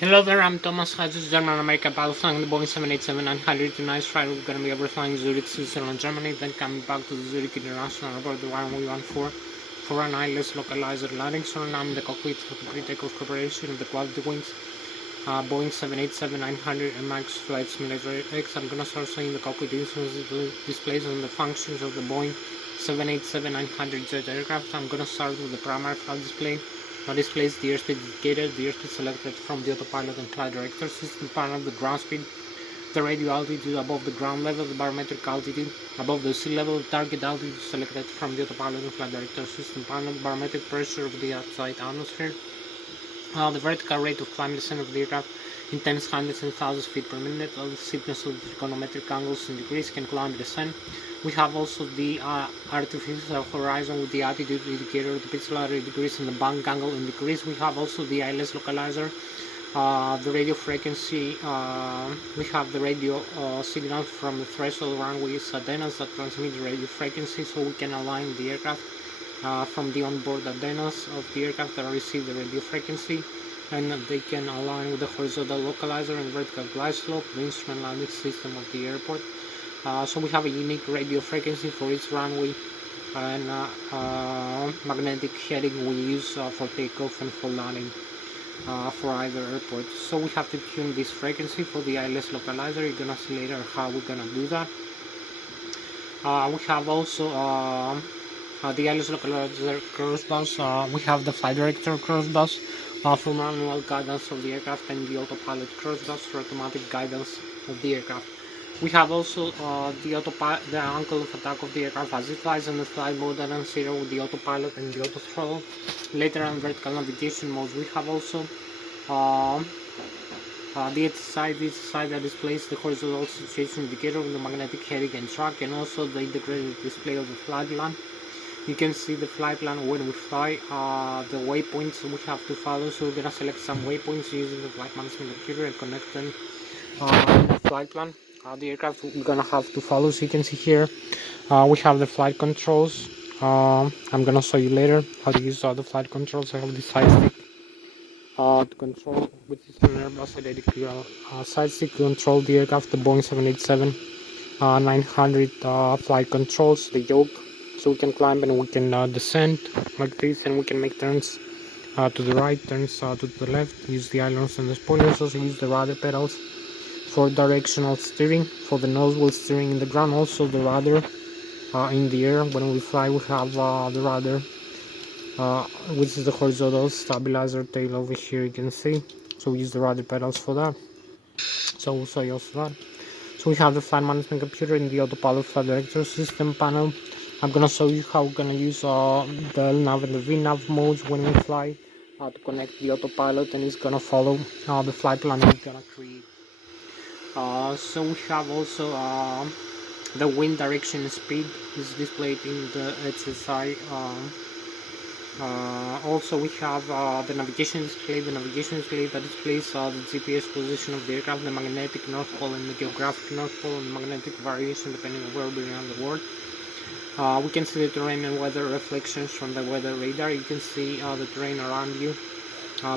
Hello there, I'm Thomas Hatsios, German American pilot flying the Boeing 787-900 tonight. Friday we're going to be overflying Zurich, Switzerland, Germany, then coming back to the Zurich International Airport, the runway 14 for an ILS localizer landing. So now I'm in the cockpit for the pre-takeoff preparation of the quality wings, Boeing 787-900 and MAX Flight Simulator X. I'm going to start showing the cockpit displays and the functions of the Boeing 787-900 jet aircraft. I'm going to start with the primary flight display. Now displays the airspeed indicator, the airspeed selected from the autopilot and flight director system panel, the ground speed, the radio altitude above the ground level, the barometric altitude above the sea level, the target altitude selected from the autopilot and flight director system panel, the barometric pressure of the outside atmosphere, the vertical rate of climb descent of the aircraft in tens, hundreds and thousands feet per minute. All the steepness of the trigonometric angles in degrees can climb descent. We have also the artificial horizon with the altitude indicator, the pixel degrees and the bank angle in degrees. We have also the ILS localizer, the radio frequency. We have the radio signal from the threshold runway's antennas that transmit the radio frequency, so we can align the aircraft from the onboard antennas of the aircraft that receive the radio frequency, and they can align with the horizontal localizer and vertical glide slope, the instrument landing system of the airport. So we have a unique radio frequency for each runway, and magnetic heading we use for takeoff and for landing for either airport. So we have to tune this frequency for the ILS localizer. You're gonna see later how we're gonna do that. We have also the ILS localizer cruise bus. We have the flight director cruise bus for manual guidance of the aircraft, and the autopilot cruise bus for automatic guidance of the aircraft. We have also the angle of attack of the aircraft as it flies in the flight mode and 0 with the autopilot and the auto throttle. Later on vertical navigation modes. We have also the side that displays the horizontal situation indicator with the magnetic heading and track, and also the integrated display of the flight plan. You can see the flight plan when we fly, the waypoints we have to follow. So we're gonna select some waypoints using the flight management computer and connect them in the flight plan. The aircraft we're gonna have to follow. So you can see here we have the flight controls. I'm gonna show you later how to use the flight controls. I have the side stick to control, which is an Airbus identical side stick to control the aircraft, the Boeing 787-900 flight controls, the yoke, so we can climb and we can descend like this, and we can make turns to the right, turns to the left, use the ailerons and the spoilers. Also use the rudder pedals for directional steering, for the nose wheel steering in the ground, also the rudder in the air. When we fly we have the rudder, which is the horizontal stabilizer tail over here, you can see. So we use the rudder pedals for that. So we'll show you also that. So we have the flight management computer in the autopilot flight director system panel. I'm gonna show you how we're gonna use the LNAV and the VNAV modes when we fly to connect the autopilot, and it's gonna follow the flight plan we're gonna create. So we have also the wind direction speed is displayed in the HSI. Also we have the navigation display that displays the GPS position of the aircraft, the magnetic north pole and the geographic north pole, and the magnetic variation depending on where we're around the world. We can see the terrain and weather reflections from the weather radar. You can see the terrain around you,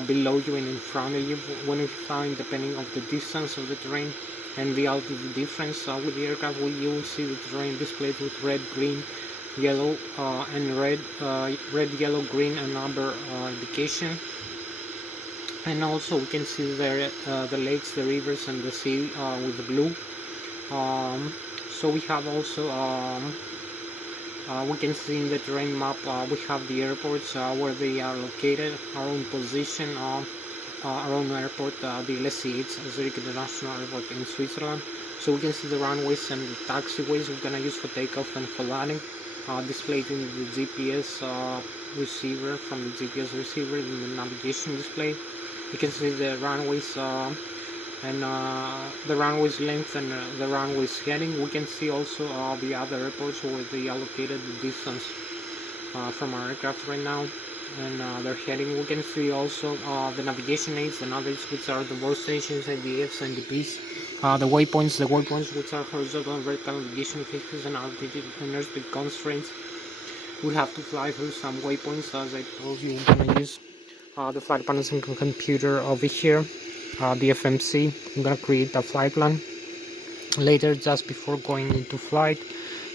below you and in front of you when you fly, depending on the distance of the terrain and the altitude difference. With the aircraft you will see the terrain displayed with red, green, yellow and red, yellow, green and amber indication. And also we can see there the lakes, the rivers and the sea with the blue. So we have also we can see in the terrain map we have the airports where they are located, our own position, our own airport, the Lszh, Zurich International Airport in Switzerland. So we can see the runways and the taxiways we're gonna use for takeoff and for landing, displayed in the GPS receiver, from the GPS receiver in the navigation display. You can see the runways and the runway's length and the runway's heading. We can see also the other airports where they allocated the distance from our aircraft right now, and their heading. We can see also the navigation aids, the navigation, which are the board stations, ADFs and DPs, the waypoints, which are horizontal and vertical navigation fixes and altitude and airspeed constraints. We have to fly through some waypoints. As I told you, we're gonna use the flight management computer over here the FMC. I'm gonna create a flight plan. Later, just before going into flight,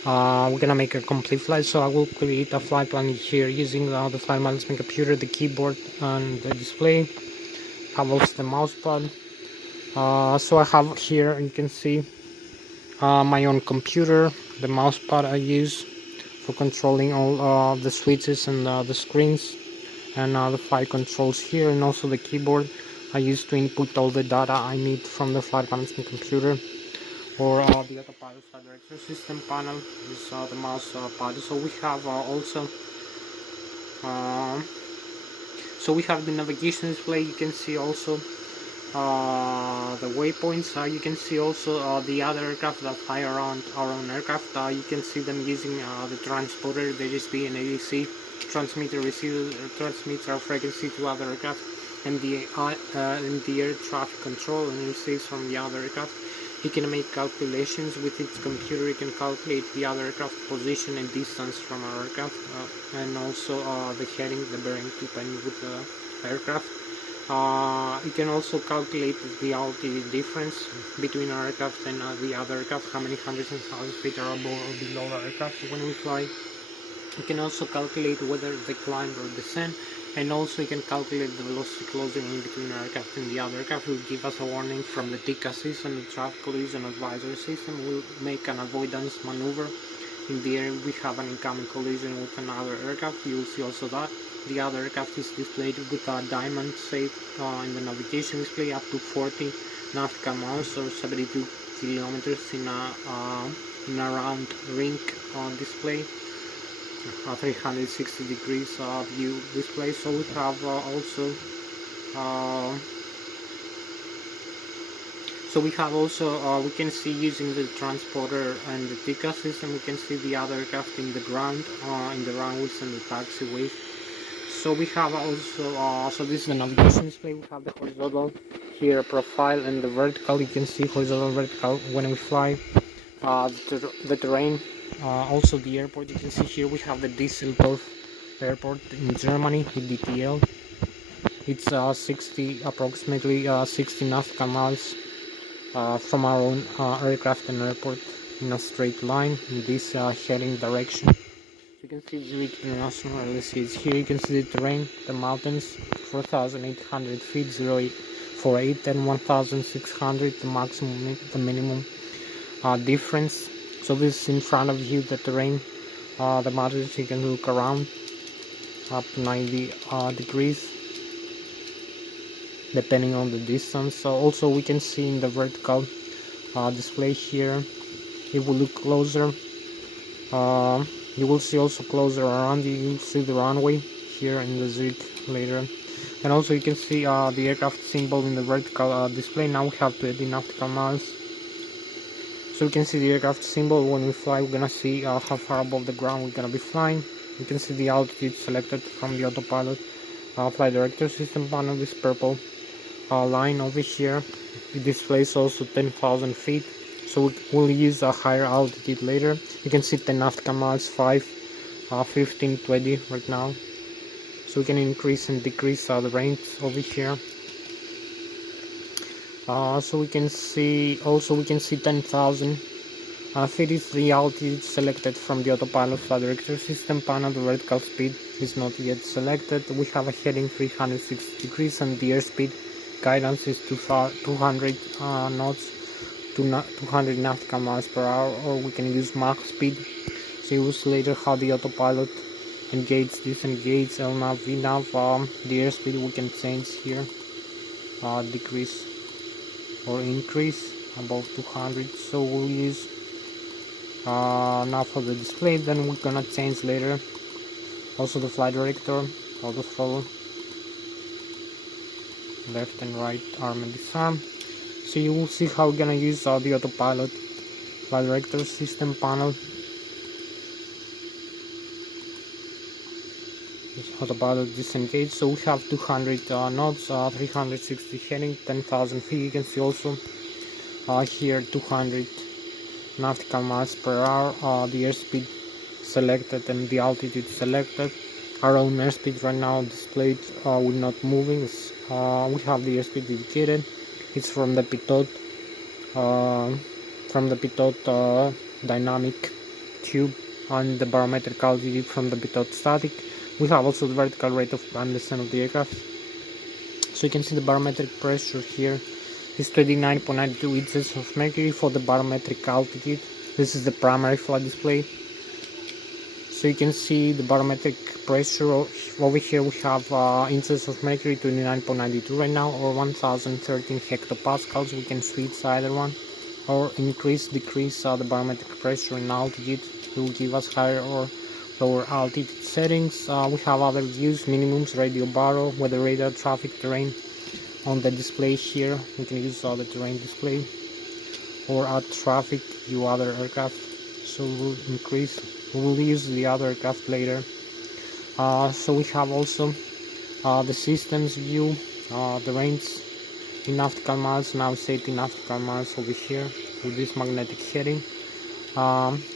we're gonna make a complete flight, so I will create a flight plan here using the flight management computer, the keyboard and the display. Have also the mouse pad. So I have here, you can see my own computer, the mouse pad I use for controlling all the switches and the screens, and the flight controls here, and also the keyboard I use to input all the data I need from the flight management computer. Or the autopilot flight director system panel is the mouse pad. So we have also so we have the navigation display. You can see also the waypoints. You can see also the other aircraft that fly around our own aircraft. You can see them using the transponder, the ASB and ADC transmitter receiver, transmits our frequency to other aircraft, and the air traffic control and receives from the other aircraft. He can make calculations with its computer. He can calculate the other aircraft position and distance from our aircraft, and also the heading, the bearing depending with the aircraft. You can also calculate the altitude difference between our aircraft and the other aircraft, how many hundreds and thousands of feet are above or below our aircraft when we fly. You can also calculate whether they climb or descend, and also you can calculate the velocity closing in between our aircraft and the other aircraft. Will give us a warning from the TIC system, the traffic collision advisory system. Will make an avoidance maneuver. In the air we have an incoming collision with another aircraft. You will see also that the other aircraft is displayed with a diamond shape in the navigation display, up to 40 nautical miles or 72 kilometers in a round ring display. 360 degrees view display. So we have also we can see using the transporter and the TICA system, we can see the other aircraft in the ground, in the runways and the taxiways. So we have also so this is the navigation display. We have the horizontal here profile and the vertical. You can see horizontal, vertical when we fly. The terrain. Also the airport, you can see here we have the Düsseldorf airport in Germany with DTL. It's approximately 60 nautical miles from our own aircraft and airport in a straight line in this heading direction. You can see Zurich International Lszh is here. You can see the terrain, the mountains, 4,800 feet, 0.48 and 1,600, the maximum, the minimum difference. So this is in front of you, the terrain, the mountains. You can look around up to 90 degrees depending on the distance. So also we can see in the vertical display here, if we look closer, you will see also closer around you, you will see the runway here in the Zurich later. And also you can see the aircraft symbol in the vertical display. Now we have 20 nautical miles. So you can see the aircraft symbol. When we fly, we're gonna see how far above the ground we're gonna be flying. You can see the altitude selected from the autopilot flight director system panel. This purple line over here, it displays also 10,000 feet. So we'll use a higher altitude later. You can see 10 nautical miles, 5, 15, 20 right now. So we can increase and decrease the range over here. So we can see 10,000 feet is the altitude selected from the autopilot flight director system panel. The vertical speed is not yet selected. We have a heading 360 degrees and the airspeed guidance is 200 knots to 200 nautical miles per hour, or we can use Mach speed. So you will see later how the autopilot engage, disengage, LNAV, VNAV. The airspeed we can change here, decrease or increase about 200. So we'll use now for the display, then we're gonna change later. Also the flight director, auto throttle, left and right arm and disarm. So you will see how we're gonna use the autopilot flight director system panel. Autopilot disengage. So we have 200 knots, 360 heading, 10,000 feet. You can see also here 200 nautical miles per hour. The airspeed selected and the altitude selected. Our own airspeed right now displayed, we're not moving. We have the airspeed indicated. It's from the pitot dynamic tube, and the barometric altitude from the pitot static. We have also the vertical rate of climb descent of the aircraft. So you can see the barometric pressure here is 29.92 inches of mercury for the barometric altitude. This is the primary flight display. So you can see the barometric pressure over here. We have inches of mercury 29.92 right now, or 1013 hectopascals. We can switch either one, or increase, decrease the barometric pressure and altitude. It will give us higher or lower altitude settings. We have other views, minimums, radio baro, weather radar, traffic, terrain. On the display here, we can use the terrain display, or add traffic, view other aircraft. So we'll increase, we'll use the other aircraft later. So we have also the systems view, the range in nautical miles. Now it's 80 nautical miles over here with this magnetic heading.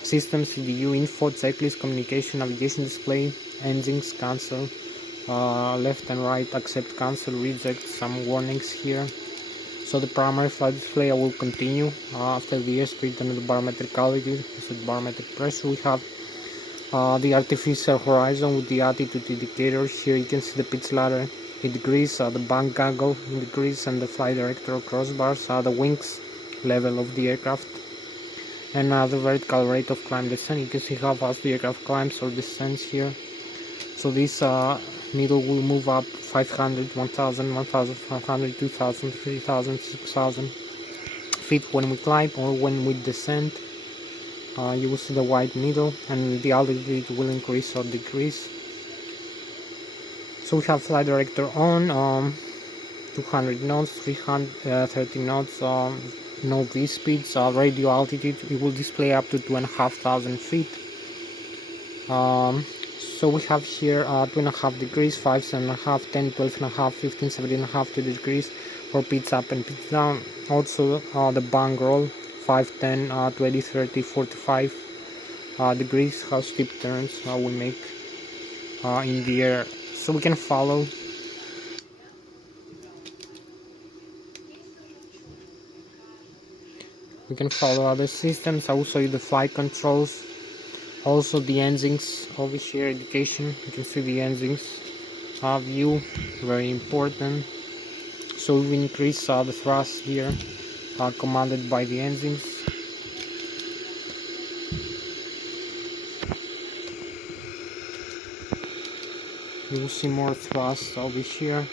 Systems CDU, info, checklist, communication, navigation display, engines, cancel, left and right, accept, cancel, reject, some warnings here. So the primary flight display, I will continue after the airspeed and the barometric altitude. So the barometric pressure, we have the artificial horizon with the altitude indicator. Here you can see the pitch ladder in degrees, the bank angle in degrees, and the flight director crossbars, the wings level of the aircraft, and the vertical rate of climb descent. You can see how fast the aircraft climbs or descends here. So this needle will move up 500, 1000, 1500, 2000, 3000, 6000 feet when we climb, or when we descend. You will see the white needle, and the altitude will increase or decrease. So we have flight director on, 200 knots, 330 knots, no V speeds, radio altitude. It will display up to 2500 feet. So we have here 2.5 degrees, 5, 7.5, 10, 12.5, 15, 17.5, 2 degrees for pitch up and pitch down. Also the bank roll, 5, 10, 20, 30, 45 degrees, how steep turns we make in the air. So we can follow. We can follow other systems. I will show you the flight controls. Also the engines over here, indication. You can see the engines view, very important. So we increase the thrust here, commanded by the engines. You will see more thrust over here.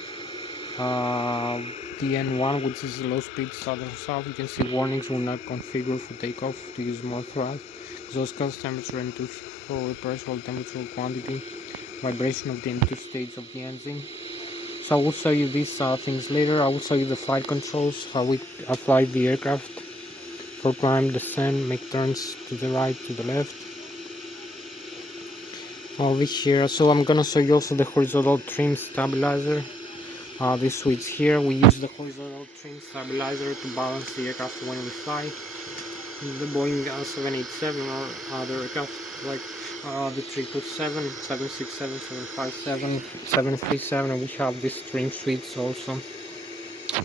DN1, which is low speed southern south. You can see warnings will not configure for takeoff to use more thrust. Exhaust gas temperature and for repairs, oil temperature, quantity, vibration of the end stage of the engine. So I will show you these things later. I will show you the flight controls, how we fly the aircraft for climb, descend, make turns to the right, to the left. Over here, so I'm gonna show you also the horizontal trim stabilizer. This switch here, we use the horizontal trim stabilizer to balance the aircraft when we fly. The Boeing 787 or other aircraft like the 777, 767, 757, 737, and we have this trim switch also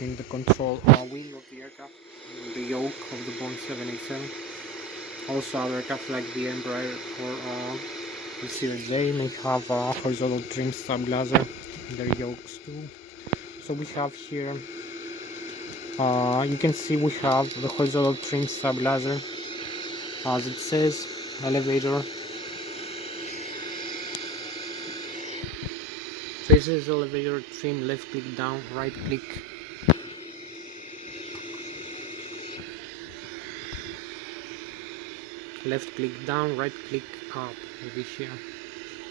in the control wing of the aircraft, the yoke of the Boeing 787. Also other aircraft like the Embraer or the CRJ may have a horizontal trim stabilizer in their yokes too. So we have here, you can see we have the horizontal trim stabilizer, as it says, elevator. So this is elevator trim, left click down, right click. Left click down, right click up over here.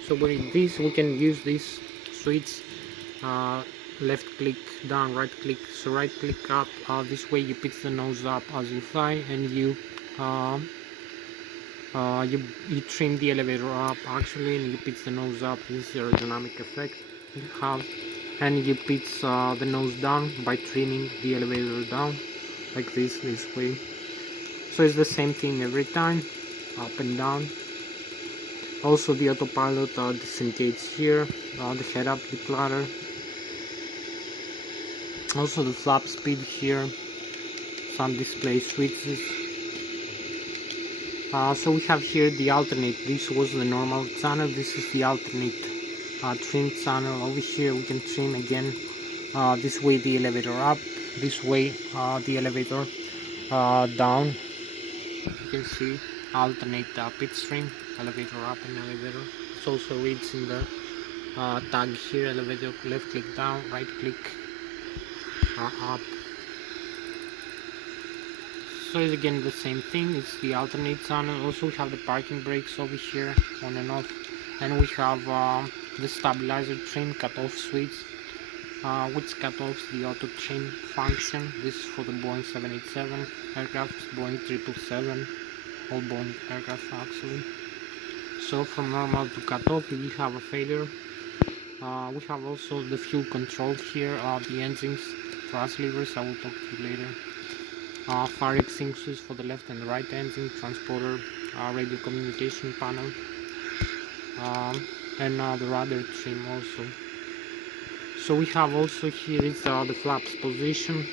So with this we can use this switch, left click down, right click. So right click up, this way you pitch the nose up as you fly, and you trim the elevator up actually, and you pitch the nose up. This is the aerodynamic effect you have, and you pitch the nose down by trimming the elevator down like this way. So it's the same thing every time, up and down. Also the autopilot disengage here, the head up declutter. Also the flap speed here, some display switches. So we have here the alternate. This was the normal channel, this is the alternate trim channel. Over here we can trim again, this way the elevator up, this way the elevator down. You can see alternate pitch trim, elevator up and elevator. It's also reads in the tag here, elevator left click down, right click up. So it's again the same thing, it's the alternate channel. Also we have the parking brakes over here, on and off, and we have the stabilizer trim cutoff switch, which cut off the auto trim function. This is for the Boeing 787 aircraft, Boeing 777, all Boeing aircraft actually. So from normal to cut off, if you have a failure. We have also the fuel control here, the engines, thrust levers, I will talk to you later. Fire extinguishers for the left and the right engine, transporter, radio communication panel, and the rudder trim also. So we have also here is the flaps position.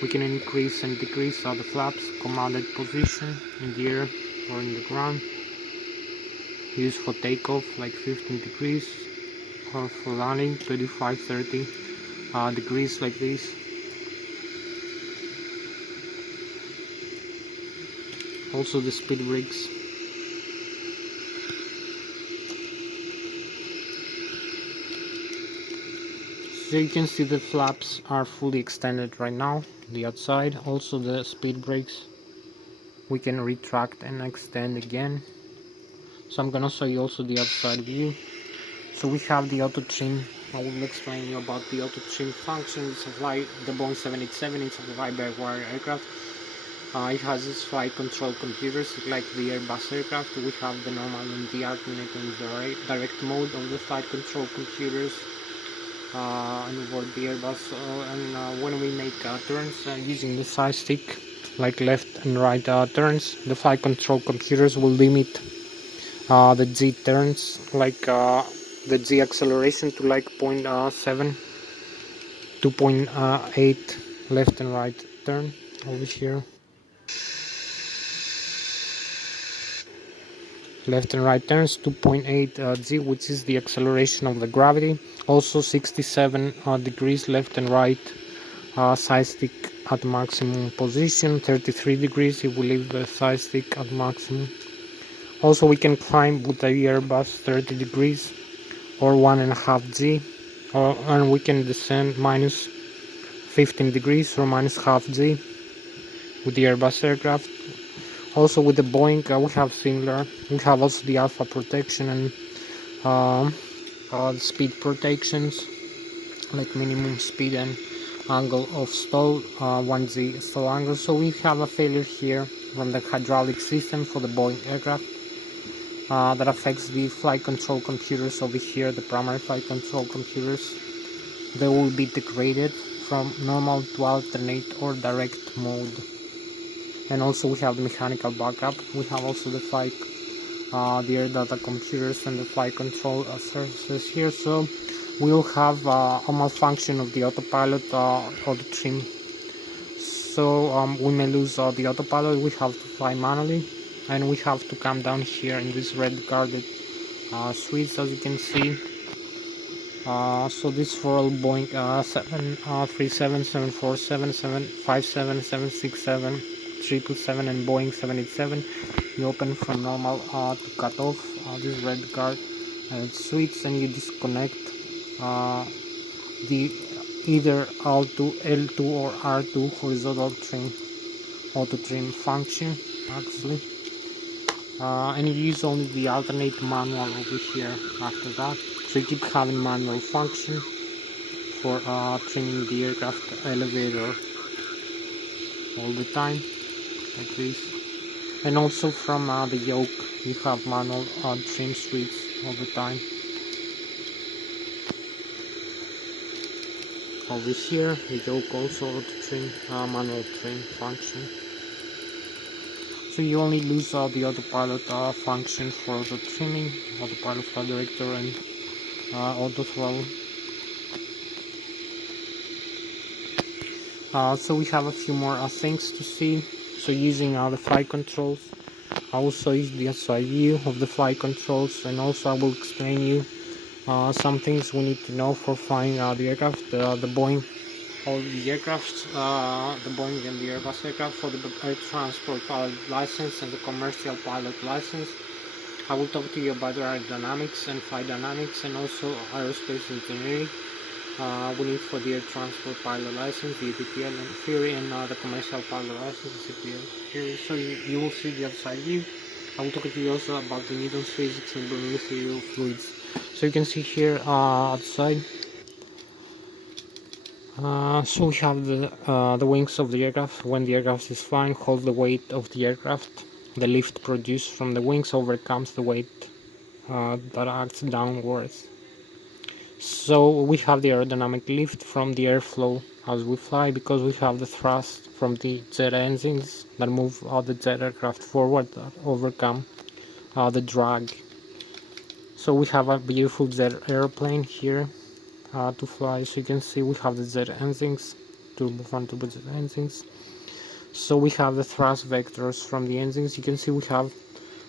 We can increase and decrease the flaps commanded position in the air or in the ground. Used for takeoff like 15 degrees, or for landing 25-30 degrees like this. Also the speed brakes. So you can see the flaps are fully extended right now, the outside. Also the speed brakes, we can retract and extend again. So I'm gonna show you also the outside view. So we have the auto trim. I will explain you about the auto trim function. It's the Boeing 787, it's a fly-by-wire aircraft. It has its flight control computers like the Airbus aircraft. We have the normal and the alternate and the direct mode of the flight control computers on board the Airbus. And when we make turns using the side stick, like left and right turns, the flight control computers will limit the G turns, like the G acceleration to like 0.7 to 0.8 left and right turn over here. Left and right turns 2.8 G, which is the acceleration of the gravity. Also 67 degrees left and right side stick at maximum position. 33 degrees if we leave the side stick at maximum. Also we can climb with the Airbus 30 degrees or 1.5 G, and we can descend minus 15 degrees or minus half G with the Airbus aircraft. Also with the Boeing we have similar. We have also the alpha protection and speed protections, like minimum speed and angle of stall, 1G stall angle. So we have a failure here from the hydraulic system for the Boeing aircraft that affects the flight control computers over here, the primary flight control computers. They will be degraded from normal to alternate or direct mode. And also we have the mechanical backup. We have also the flight, the air data computers and the flight control services here. So we'll have a malfunction of the autopilot auto trim. So we may lose the autopilot. We have to fly manually, and we have to come down here in this red guarded switch, as you can see. So this for all Boeing 737, 747, 757, 767, 777 and Boeing 787. You open from normal to cut off this red guard switch, and you disconnect the either L2, L2 or R2 horizontal trim auto trim function actually, and you use only the alternate manual over here after that. So you keep having manual function for trimming the aircraft elevator all the time like this. And also from the yoke you have manual trim switch all the time. Over here the yoke also auto trim, manual trim function. So you only lose the autopilot function for the trimming, autopilot flight director and auto throttle. So we have a few more things to see. So using the flight controls, I will show you the outside view of the flight controls, and also I will explain you some things we need to know for flying the aircraft, the Boeing, all the aircraft, the Boeing and the Airbus aircraft for the air transport pilot license and the commercial pilot license. I will talk to you about aerodynamics and flight dynamics, and also aerospace engineering. We need for the air transport pilot license, the ATPL and theory, and the commercial pilot license, CPL theory. So you will see the outside view. I will talk to you also about the Newton's physics and Bernoulli theory of fluids. So you can see here outside. So we have the wings of the aircraft. When the aircraft is flying, hold the weight of the aircraft. The lift produced from the wings overcomes the weight that acts downwards. So we have the aerodynamic lift from the airflow as we fly, because we have the thrust from the jet engines that move the jet aircraft forward that overcome the drag. So we have a beautiful jet airplane here to fly. So you can see we have the jet engines, turbofan turbo jet engines. So we have the thrust vectors from the engines. You can see we have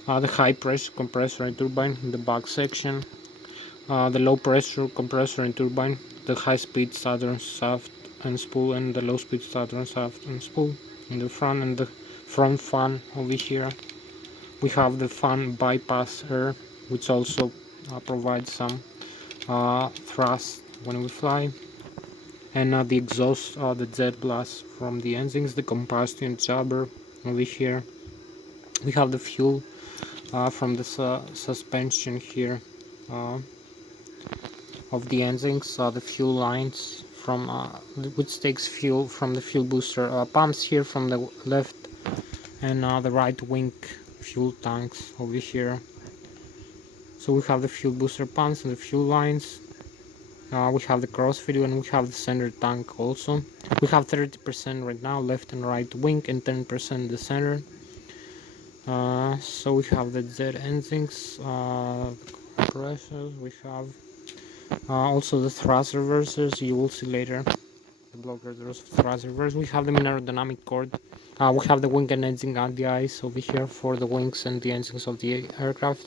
the high pressure compressor and turbine in the back section, the low pressure compressor and turbine, the high speed Saturn shaft and spool, and the low speed Saturn shaft and spool in the front, and the front fan over here. We have the fan bypass air, which also provides some thrust when we fly, and the exhaust, the jet blast from the engines, the combustion chamber over here. We have the fuel from the suspension here of the engines, the fuel lines from which takes fuel from the fuel booster pumps here from the left, and the right wing fuel tanks over here. So we have the fuel booster pumps and the fuel lines. We have the crossfeed, and we have the center tank also. We have 30% right now, left and right wing, and 10% the center. So we have the jet engines, compressors. We have also the thrust reversers. You will see later the blockers, thrust reverse. We have the aerodynamic cord. We have the wing and engine on the ice over here for the wings and the engines of the aircraft.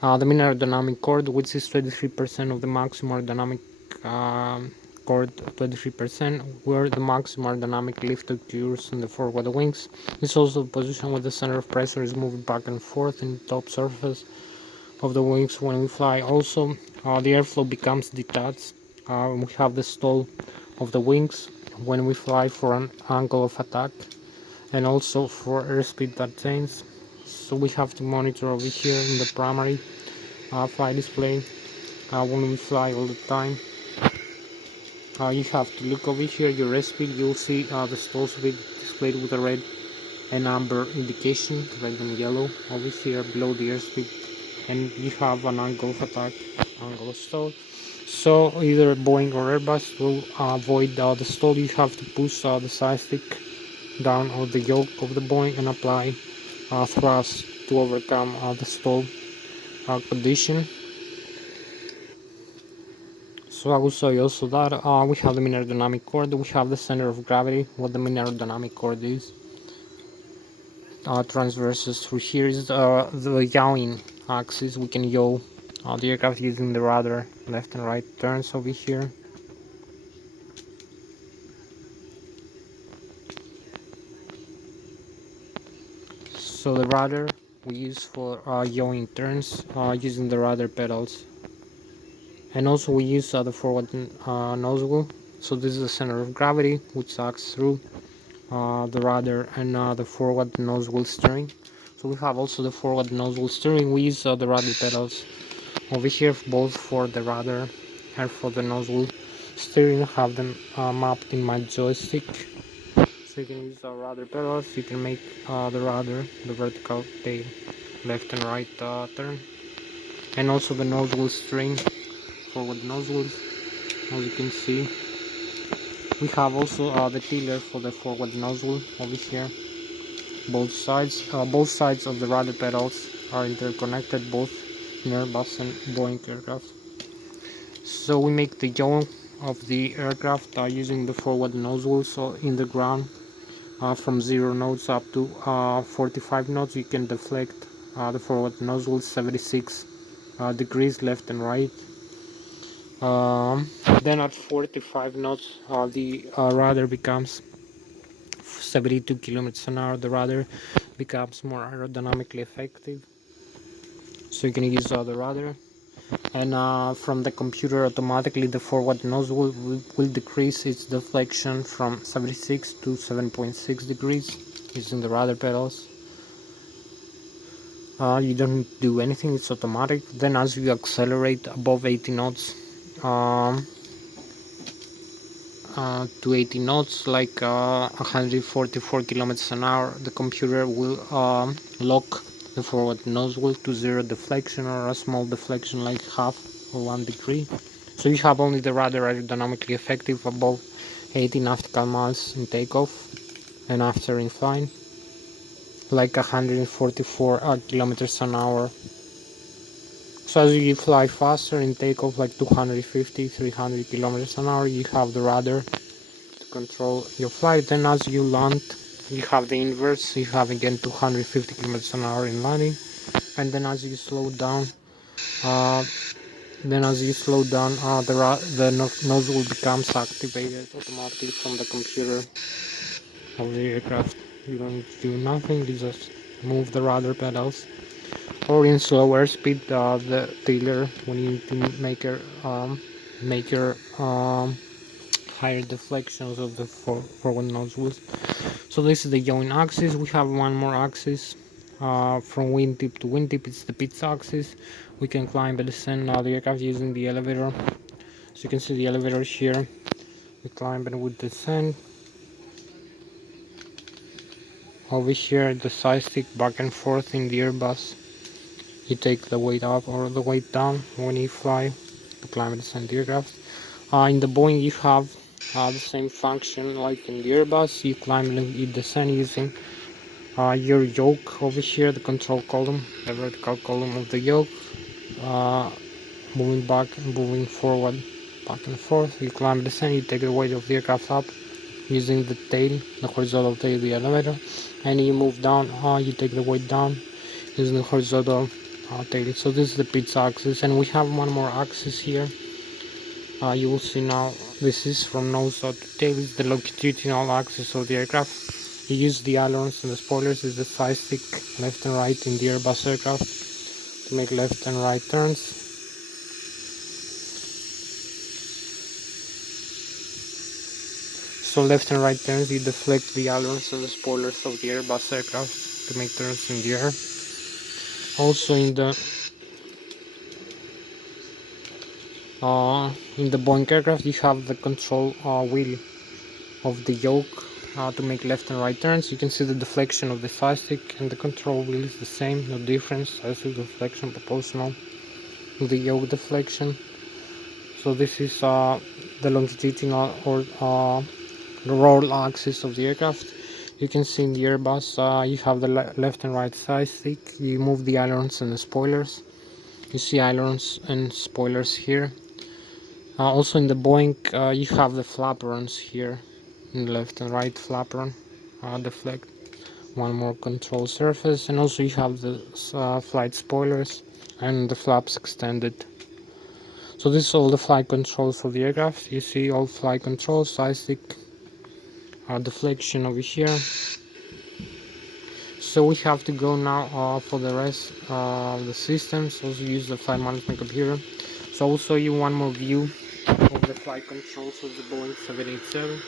The aerodynamic cord, which is 23% of the maximum aerodynamic cord, 23%, where the maximum aerodynamic lift occurs in the forward wings. It's also the position where the center of pressure is moving back and forth in the top surface of the wings when we fly. Also, the airflow becomes detached. We have the stall of the wings when we fly for an angle of attack, and also for airspeed that changes. So we have to monitor over here in the primary flight display when we fly all the time. You have to look over here your airspeed. You'll see the stall speed displayed with a red and amber indication, red and yellow over here below the airspeed, and you have an angle of attack, angle of stall. So either Boeing or Airbus will avoid the stall. You have to push the side stick down on the yoke of the Boeing and apply thrust to overcome the stall condition. So I will show you also that we have the aerodynamic cord. We have the center of gravity. What the aerodynamic cord is, transverses through here is the yawing axis. We can yaw the aircraft using the rudder, left and right turns over here. So the rudder we use for yawing turns using the rudder pedals, and also we use the forward nozzle. So this is the center of gravity, which acts through the rudder and the forward nozzle steering. So we have also the forward nozzle steering. We use the rudder pedals over here, both for the rudder and for the nozzle steering. I have them mapped in my joystick. So you can use the rudder pedals. You can make the rudder, the vertical tail, left and right turn, and also the nozzle steering, forward nozzles. As you can see, we have also the tiller for the forward nozzle over here. Both sides of the rudder pedals are interconnected, both in Airbus and Boeing aircraft. So we make the yaw of the aircraft using the forward nozzle. So in the ground, from 0 knots up to 45 knots, you can deflect the forward nozzle 76 degrees left and right. Then at 45 knots, the rudder becomes 72 kilometers an hour. The rudder becomes more aerodynamically effective, so you can use the rudder. And from the computer, automatically the forward nozzle will decrease its deflection from 76 to 7.6 degrees using the rudder pedals. You don't do anything, it's automatic. Then as you accelerate above 80 knots to 80 knots, like 144 kilometers an hour, the computer will lock the forward nozzle to 0 deflection, or a small deflection like half or 1 degree. So you have only the rudder aerodynamically effective above 80 nautical miles in takeoff, and after in flight, like 144 kilometers an hour. So as you fly faster in takeoff, like 250-300 kilometers an hour, you have the rudder to control your flight. Then as you land, you have the inverse. You have again 250 kilometers an hour in landing, and then as you slow down, the nozzle becomes activated automatically from the computer of the aircraft. You don't do nothing. You just move the rudder pedals. Or in slower speed, the tailor, when you need to make your higher deflections of the forward nozzles. So this is the yawing axis. We have one more axis from wingtip to wingtip. It's the pitch axis. We can climb and descend the aircraft using the elevator. So you can see the elevator here. We climb and we descend. Over here, the side stick back and forth in the Airbus. You take the weight up or the weight down when you fly to climb and descend the aircraft. In the Boeing, you have the same function like in the Airbus. You climb and you descend using your yoke over here, the control column, the vertical column of the yoke, moving back and moving forward, back and forth. You climb and descend, you take the weight of the aircraft up using the tail, the horizontal tail of the elevator, and you move down, you take the weight down using the horizontal tail. So this is the pitch axis, and we have one more axis here. You will see now, this is from nose to tail, is the longitudinal axis of the aircraft. You use the ailerons and the spoilers is the side stick left and right in the Airbus aircraft to make left and right turns. So left and right turns, you deflect the ailerons and the spoilers of the Airbus aircraft to make turns in the air. Also in the Boeing aircraft, you have the control wheel of the yoke to make left and right turns. You can see the deflection of the side stick, and the control wheel is the same, no difference. As the deflection proportional to the yoke deflection. So this is the longitudinal or the roll axis of the aircraft. You can see in the Airbus, you have the left and right side stick. You move the ailerons and the spoilers. You see ailerons and spoilers here. Also in the Boeing, you have the flaperons here, in the left and right flaperon, deflect, one more control surface, and also you have the flight spoilers and the flaps extended. So this is all the flight controls for the aircraft. You see all flight controls, side stick, deflection over here. So we have to go now for the rest of the systems. Also use the flight management computer. So I'll show you one more view of the flight controls of the Boeing 787.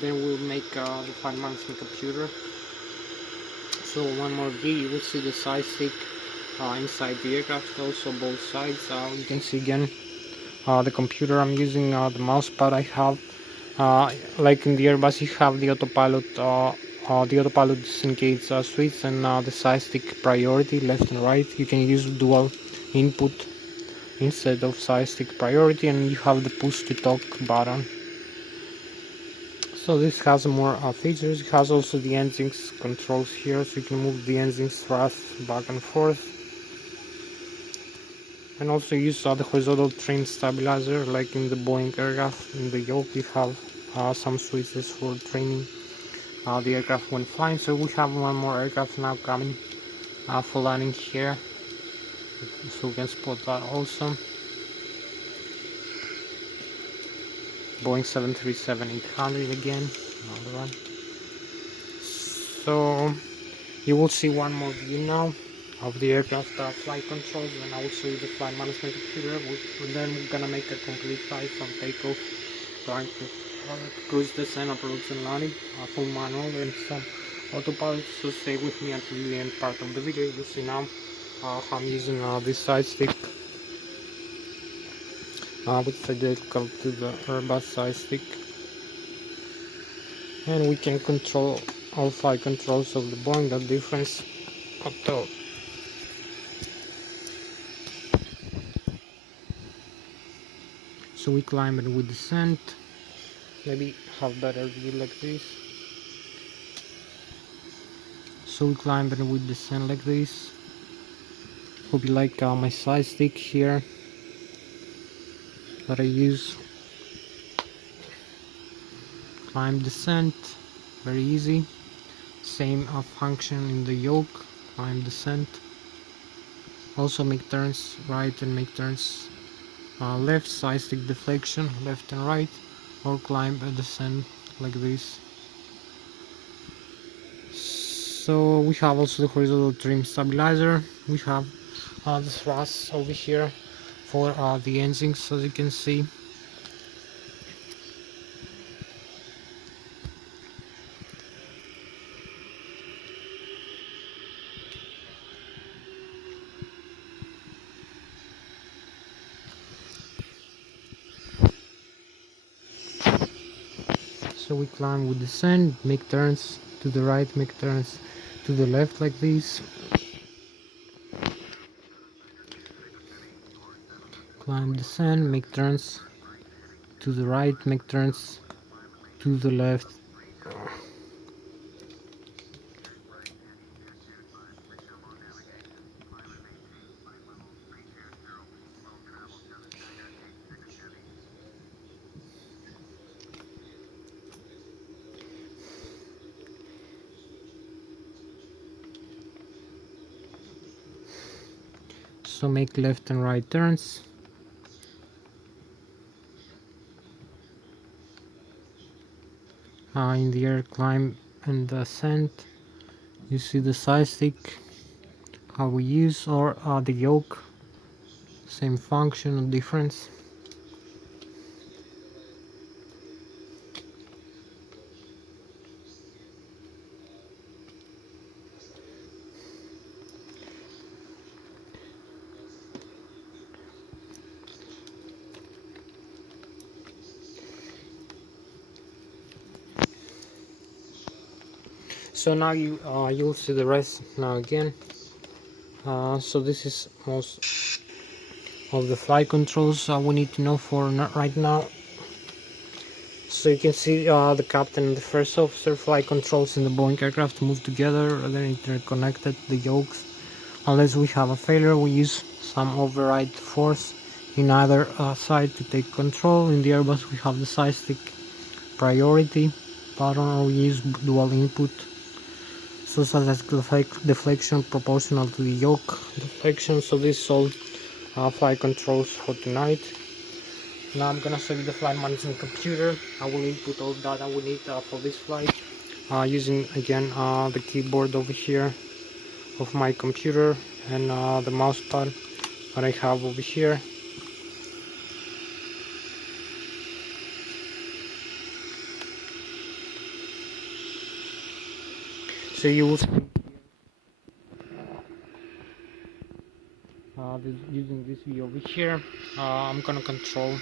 Then we'll make the flight management computer. So one more view, you will see the side stick inside the aircraft, also both sides. You can see again the computer. I'm using the mouse pad I have. Like in the Airbus, you have the autopilot. The autopilot disengage switch and the side stick priority left and right. You can use dual input instead of side stick priority, and you have the push to talk button. So this has more features. It has also the engines controls here, so you can move the engines thrust back and forth. and also use the horizontal trim stabilizer like in the Boeing aircraft. In the yoke we have some switches for trimming the aircraft when flying. So we have one more aircraft now coming for landing here, so we can spot that also. Boeing 737-800 again, another one. So you will see one more view now of the aircraft flight controls, and I will show you the flight management computer. Then we're gonna make a complete flight from takeoff, flying to cruise descent, approach and landing, full manual and some autopilot. So stay with me until the end part of the video. You'll see now how I'm using this side stick, which is identical to the Airbus side stick, and we can control all flight controls of the Boeing. The difference at all. So we climb and we descend. Maybe have better view like this. So we climb and we descend like this. Hope you like my side stick here that I use. Climb, descent, very easy. Same function in the yoke. Climb, descent. Also make turns right and make turns left. Side stick deflection, left and right, or climb and descend like this. So we have also the horizontal trim stabilizer. We have the thrust over here for the engines, as you can see. So we climb, we descend, make turns to the right, make turns to the left like this. Climb, descend, make turns to the right, make turns to the left. So make left and right turns. In the air, climb and ascend. You see the side stick, how we use, or the yoke, same function, no difference. So now you'll see the rest now again. So this is most of the flight controls we need to know for right now. So you can see the captain and the first officer flight controls in the Boeing aircraft move together. They're interconnected, the yokes. Unless we have a failure, we use some override force in either side to take control. In the Airbus we have the side stick priority button, or we use dual input. So such as deflection proportional to the yoke deflection. So this is all flight controls for tonight. Now I'm gonna show you the flight management computer. I will input all the data we need for this flight using again the keyboard over here of my computer and the mouse pad that I have over here. So you will see using this view over here. I'm gonna control.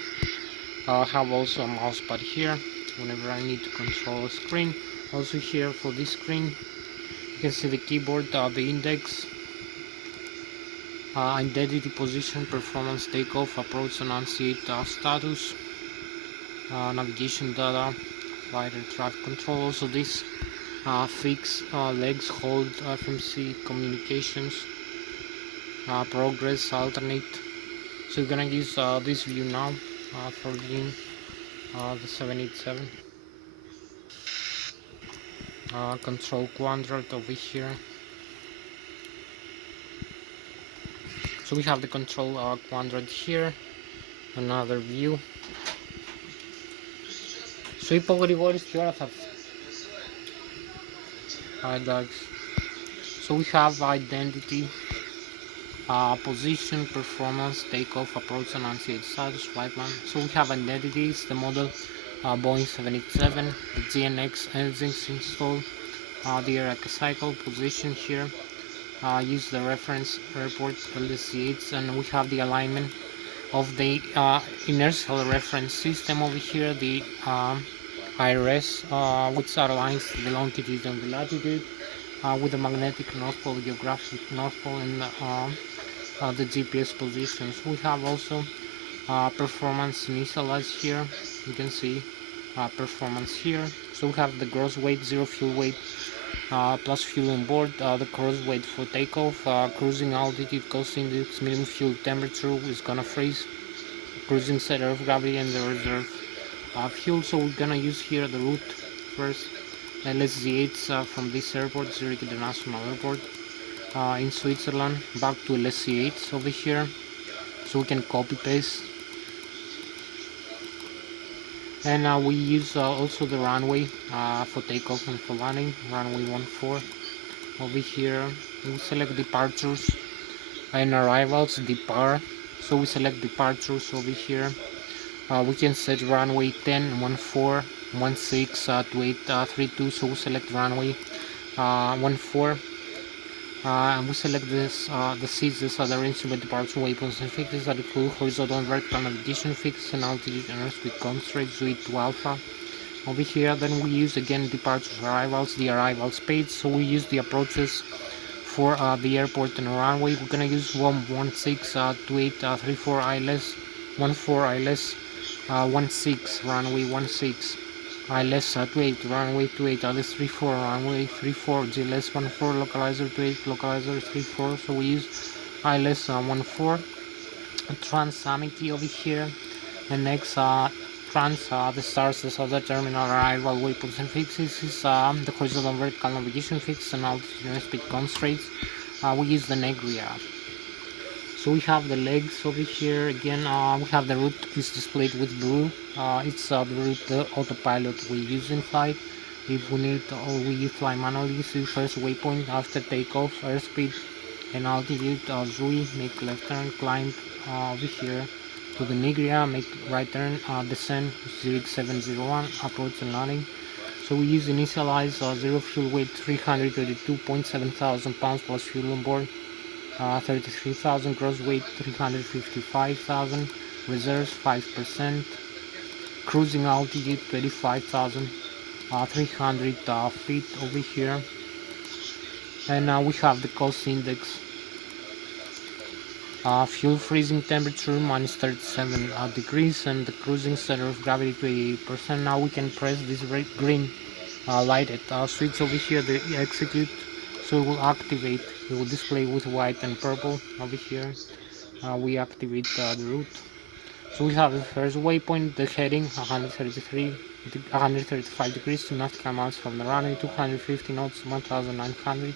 I have also a mouse pad here whenever I need to control a screen. Also here for this screen you can see the keyboard, the index, identity, position, performance, takeoff, approach, enunciate, status, navigation data, flight and traffic control. Also this fix, legs, hold, FMC, communications, progress, alternate, So we're gonna use this view now for viewing the 787. Control quadrant over here. So we have the control quadrant here. Another view. So we говоришь Alright guys. So we have identity, position, performance, takeoff, approach, and unsafe status, flight plan. So we have identities, the model Boeing 787, the GNX engines installed, the air cycle position here. Use the reference airport Lszh, and we have the alignment of the inertial reference system over here, the IRS, which aligns the longitude and the latitude with the magnetic North Pole, geographic North Pole, and the GPS positions. We have also performance initialized here. You can see performance here. So we have the gross weight, zero fuel weight, plus fuel on board, the gross weight for takeoff, cruising altitude, coast index, minimum fuel temperature is gonna freeze, cruising center of gravity, and the reserve fuel. So we're gonna use here the route first. Lszh from this airport, Zurich International Airport in Switzerland, back to Lszh over here. So we can copy paste. And we use also the runway for takeoff and for landing, runway 14. Over here we select departures and arrivals, depart. So we select departures over here. We can set runway 10, 14, 16, 28, 32. So we select runway 14. And we select this, the seats. These are the arranged by departure waypoints and fixes that include horizontal and vertical navigation fixes and altitude and airspeed constraints, Zoe to Alpha. Over here, then we use again departures, arrivals, the arrivals page. So we use the approaches for the airport and runway. We're gonna use 116, 28, 34 ILS, 14 ILS, 16 runway 16. Lszh 28, runway 28, ILS 34, runway 34, GLS 14, localizer 28, localizer 34. So we use ILS 14, trans Amity over here, and next trans the stars, the other terminal arrival waypoints and fixes is the horizontal vertical navigation fix and altitude and speed constraints. We use the Negria. So we have the legs over here again. We have the route is displayed with blue. It's the route, the autopilot we use in flight. If we need or we fly manually, see first waypoint after takeoff, airspeed and altitude. Zui, make left turn, climb over here to the Nigria, make right turn, descend 0701, approach and landing. So we use initialize zero fuel weight 332.7 thousand pounds plus fuel on board. 33,000 gross weight, 355,000 reserves 5%, cruising altitude 25,300 feet over here, and we have the coast index, fuel freezing temperature minus 37 degrees, and the cruising center of gravity to 88%. Now we can press this red green lighted switch over here, the execute. So it will activate, it will display with white and purple over here. We activate the route. So we have the first waypoint, the heading 135 degrees, 2 nautical miles from the runway, 250 knots, 1900.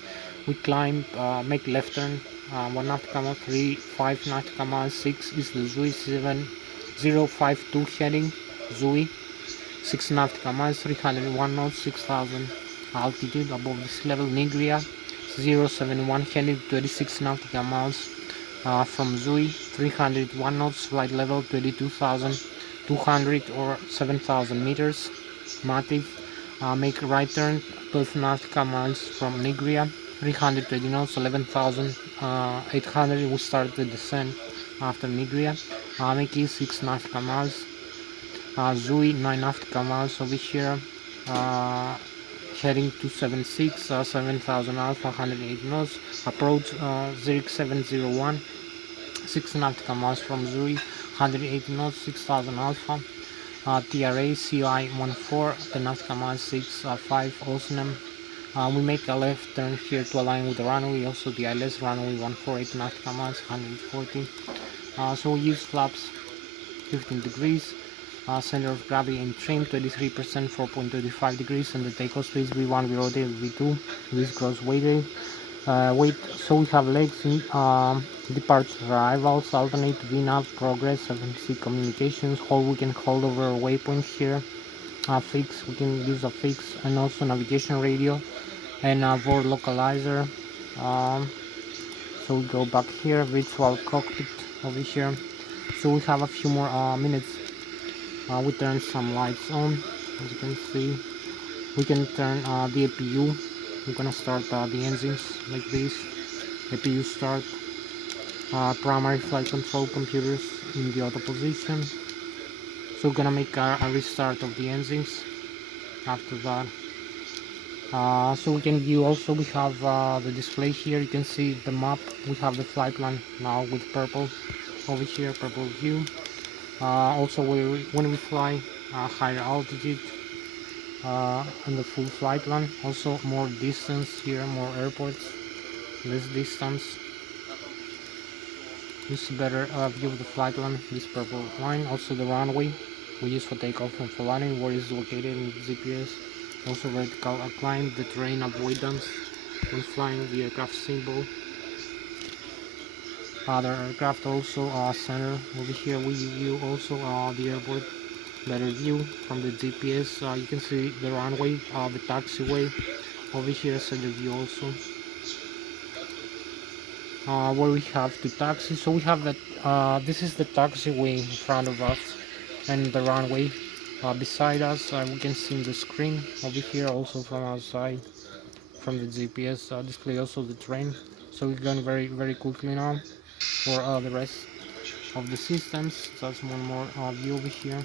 We climb, make left turn, 1 nautical mile, 5 nautical miles, 6 is the Zui 7052 heading, Zui, 6 nautical miles, 301 knots, 6000 altitude above the sea level. Nigria 071 heading 26 nautical miles from Zui, 301 knots, flight level 22,200 or 7,000 meters. Matif, make right turn 12 nautical miles from Nigria, 320 knots, 11,800. We start the descent after Nigria. Make 6 nautical miles. Zui 9 nautical miles over here. Heading 276, 7,000 alpha, 108 knots. Approach Zurich 701, 6 nautical miles from Zurich, 180 knots, 6,000 alpha. TRA CI 14, 10 nautical miles, 6.5 Osnem. We make a left turn here to align with the runway. Also the ILS runway 148 nautical miles, 140. So we use flaps 15 degrees, center of gravity and trim 23%, 4.25 degrees, and the takeoff speed V1, V0, V2. This gross weight. So we have legs, departure arrivals, alternate, VNAV, progress, FMC communications, hold, we can hold over a waypoint here, fix, we can use a fix, and also navigation radio, and board localizer. So we go back here, virtual cockpit over here. So we have a few more minutes. We turn some lights on, as you can see. We can turn the APU. We're gonna start the engines like this. APU start. Primary flight control computers in the auto position. So we're gonna make a restart of the engines after that. So we can view also, we have the display here. You can see the map. We have the flight plan now with purple over here, purple view. Also when we fly higher altitude, and the full flight plan, also more distance here, more airports, less distance. This is a better view of the flight plan, this purple line. Also the runway we use for takeoff and for landing, where it is located in GPS. Also vertical climb, the terrain avoidance when flying, the aircraft symbol. Other aircraft also center over here. We view also the airport, better view from the GPS. You can see the runway, the taxiway over here, center view also. Where we have to taxi. So we have that. This is the taxiway in front of us, and the runway beside us. We can see the screen over here also from outside, from the GPS display also the train. So we're going very quickly now for the rest of the systems. That's one more view over here.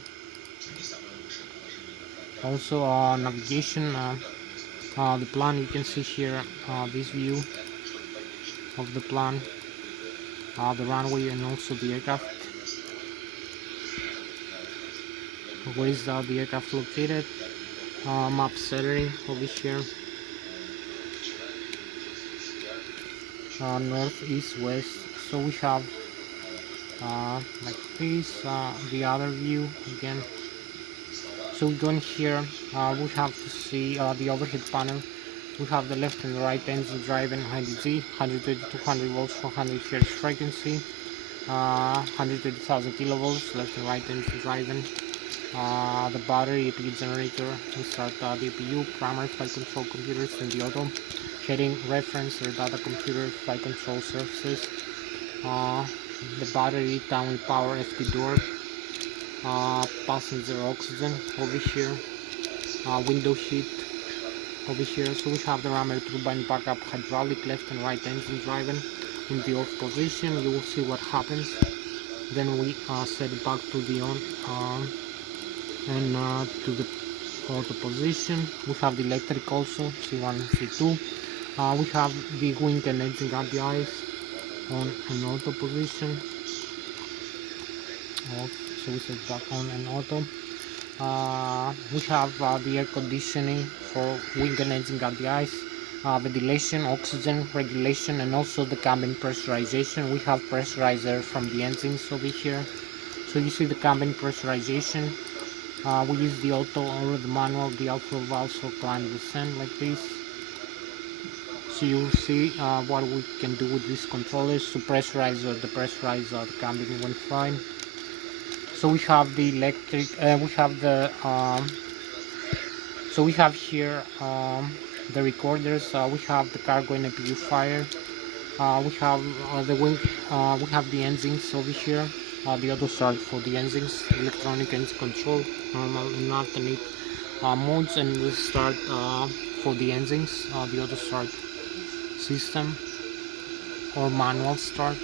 Also navigation, the plan, you can see here this view of the plan, the runway, and also the aircraft. Where is the aircraft located? Map setting over here. North, east, west. So we have like this, the other view again. So we go in here, we have to see the overhead panel. We have the left and the right engine driving IDZ, 120 to 200 volts, 400 Hz frequency, 130,000 kilovolts, left and right engine driving. The battery, APU generator, we start the APU, primary flight control computers in the auto, heading, reference, or data computer, flight control surfaces, the battery, downward power, FT door, passenger oxygen over here, window heat over here. So we have the rammer turbine backup, hydraulic, left and right engine driving in the off position. You will see what happens. Then we set it back to the on, and to the auto position. We have the electric also, C1 and C2. We have the wing and engine APIs on an auto position. Off. So we set back on and auto. We have the air conditioning for wing and engine APIs, ventilation, oxygen regulation, and also the cabin pressurization. We have pressurizer from the engines over here. So you see the cabin pressurization. We use the auto or the manual, the outflow valves for climb and descent like this. So you'll see what we can do with these controllers to pressurize or depressurize the cabin when flying. So we have the electric, we have the, so we have here the recorders, we have the cargo and APU fire, we have the wing, we have the engines over here, the auto start for the engines, electronic engine control, normal and alternate modes, and we start for the engines, the auto start system or manual start.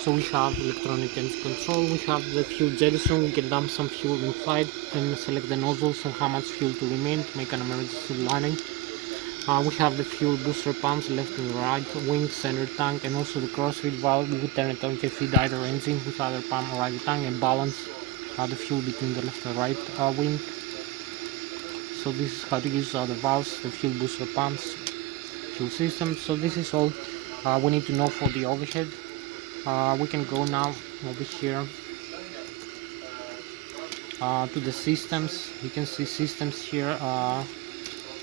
So we have electronic engine control, we have the fuel jettison, we can dump some fuel in flight and select the nozzles and how much fuel to remain to make an emergency landing. We have the fuel booster pumps, left and right wing, center tank, and also the crossfeed valve. We turn it on to feed either engine with either pump or either tank and balance the fuel between the left and right wing. So this is how to use the valves, the fuel booster pumps, fuel system. So this is all we need to know for the overhead. We can go now over here to the systems. You can see systems here.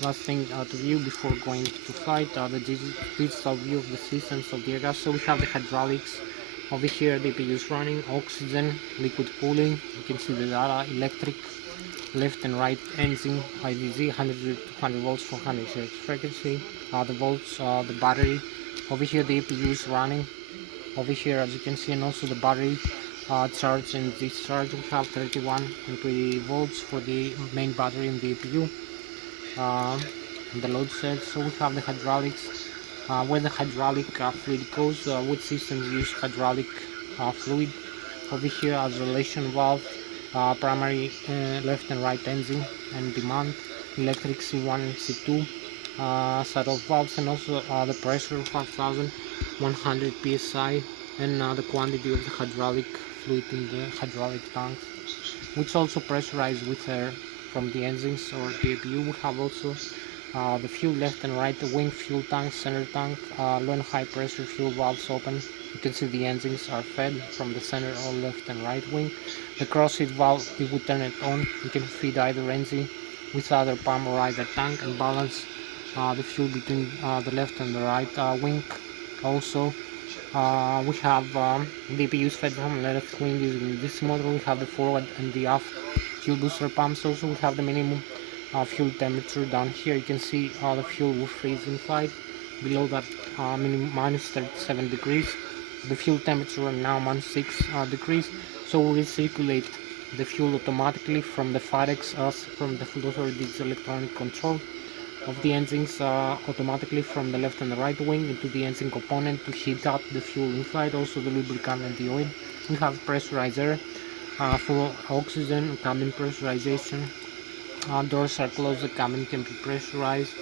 Last thing to view before going to flight, the digital view of the systems of the aircraft. So we have the hydraulics over here, the APU is running, oxygen, liquid cooling. You can see the data, electric, left and right engine, IDZ, 100 to 200 volts, 400 Hz frequency, the volts, the battery. Over here the APU is running. Over here, as you can see, and also the battery charge and discharge. We have 31 and 20 volts for the main battery in the APU. The load set. So we have the hydraulics, where the hydraulic fluid goes, which systems use hydraulic fluid. Over here, as relation valve, primary left and right engine and demand, electric C1 and C2, set of valves, and also the pressure 5100 psi, and the quantity of the hydraulic fluid in the hydraulic tanks, which also pressurized with air from the engines or the APU. We have also the fuel left and right wing fuel tank, center tank, low and high pressure fuel valves open. You can see the engines are fed from the center or left and right wing. The cross-feed valve, if we turn it on, you can feed either engine with either pump or either tank and balance the fuel between the left and the right wing. Also, we have the APUs fed from left wing using this model. We have the forward and the aft fuel booster pumps. Also, we have the minimum fuel temperature down here. You can see the fuel will freeze inside. Below that, minimum minus 37 degrees. The fuel temperature now minus 6 degrees. So we recirculate the fuel automatically from the FADEX, from the fuel authority's electronic control of the engines, automatically from the left and the right wing into the engine component to heat up the fuel inside, also the lubricant and the oil. We have pressurizer for oxygen, cabin pressurization. Doors are closed, the cabin can be pressurized.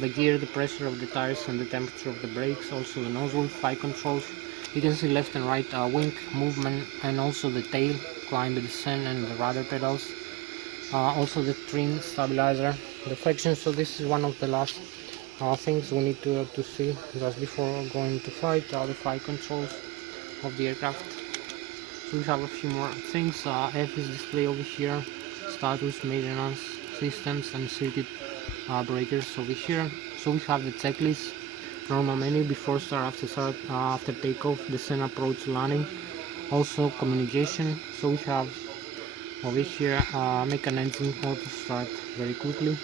The gear, the pressure of the tires, and the temperature of the brakes. Also the nozzle, flight controls. You can see left and right wing movement, and also the tail, climb, descent, and the rudder pedals. Also the trim, stabilizer, deflection. So this is one of the last things we need to see just before going to flight, the flight controls of the aircraft. So we have a few more things. F is display over here, status, maintenance, systems, and circuit breakers over here. So we have the checklist, normal menu, before start, after takeoff, descent, approach, landing. Also communication. So we have over here make an engine auto start very quickly.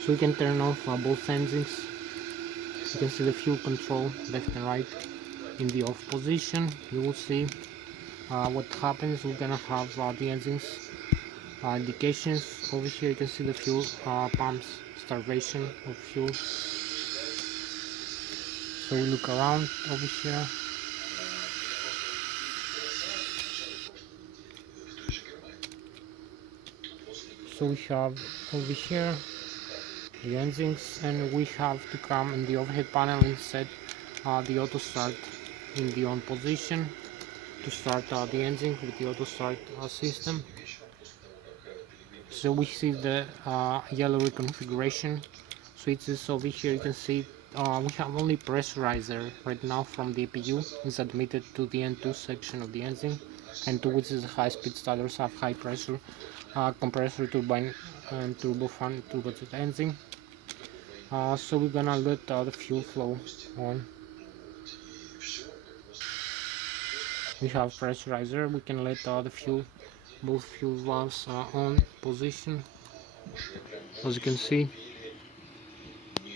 So we can turn off both engines. You can see the fuel control left and right in the off position. You will see what happens. We're gonna have the engines indications. Over here you can see the fuel pumps, starvation of fuel. So we look around over here. So we have over here the engines, and we have to come in the overhead panel and set the auto start in the on position to start the engine with the auto start system. So we see the yellow reconfiguration switches over here. You can see we have only pressurizer right now from the APU is admitted to the N2 section of the engine, N2, which is high speed starters, have high pressure compressor, turbine, and turbofan turbojet engine. So we're gonna let the fuel flow on. We have pressurizer. We can let the fuel, both fuel valves on position, as you can see.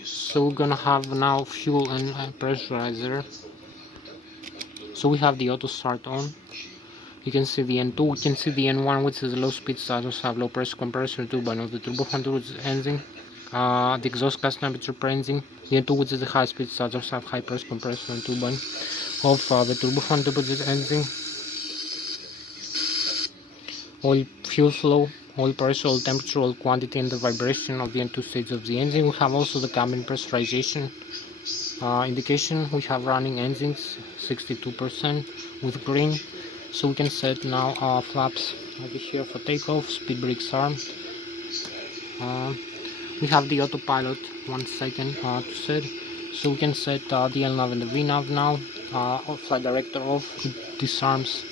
So we're gonna have now fuel and pressurizer. So we have the auto start on. You can see the N2. We can see the N1, which is low speed starters, have low pressure compressor turbine of the turbofan turbojet engine. The exhaust gas temperature per engine. The N2, which is the high speed starters, have high pressure compressor and turbine of the turbofan turbojet engine. Oil fuel flow, oil pressure, oil temperature, oil quantity, and the vibration of the N2 stage of the engine. We have also the cabin pressurization indication. We have running engines 62% with green. So we can set now flaps over here for takeoff, speed brakes armed. We have the autopilot 1 second to set. So we can set the LNAV and the VNAV now. Flight director off, it disarms.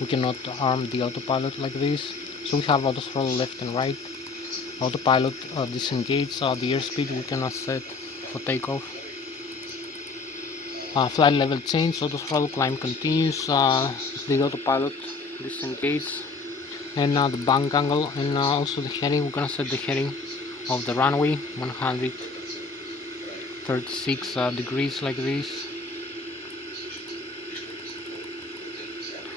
We cannot arm the autopilot like this. So we have auto throttle left and right. Autopilot disengage. The airspeed we cannot set for takeoff. Flight level change, auto throttle climb continues. The autopilot disengage. And the bank angle and also the heading, we're gonna set the heading of the runway 136 degrees like this.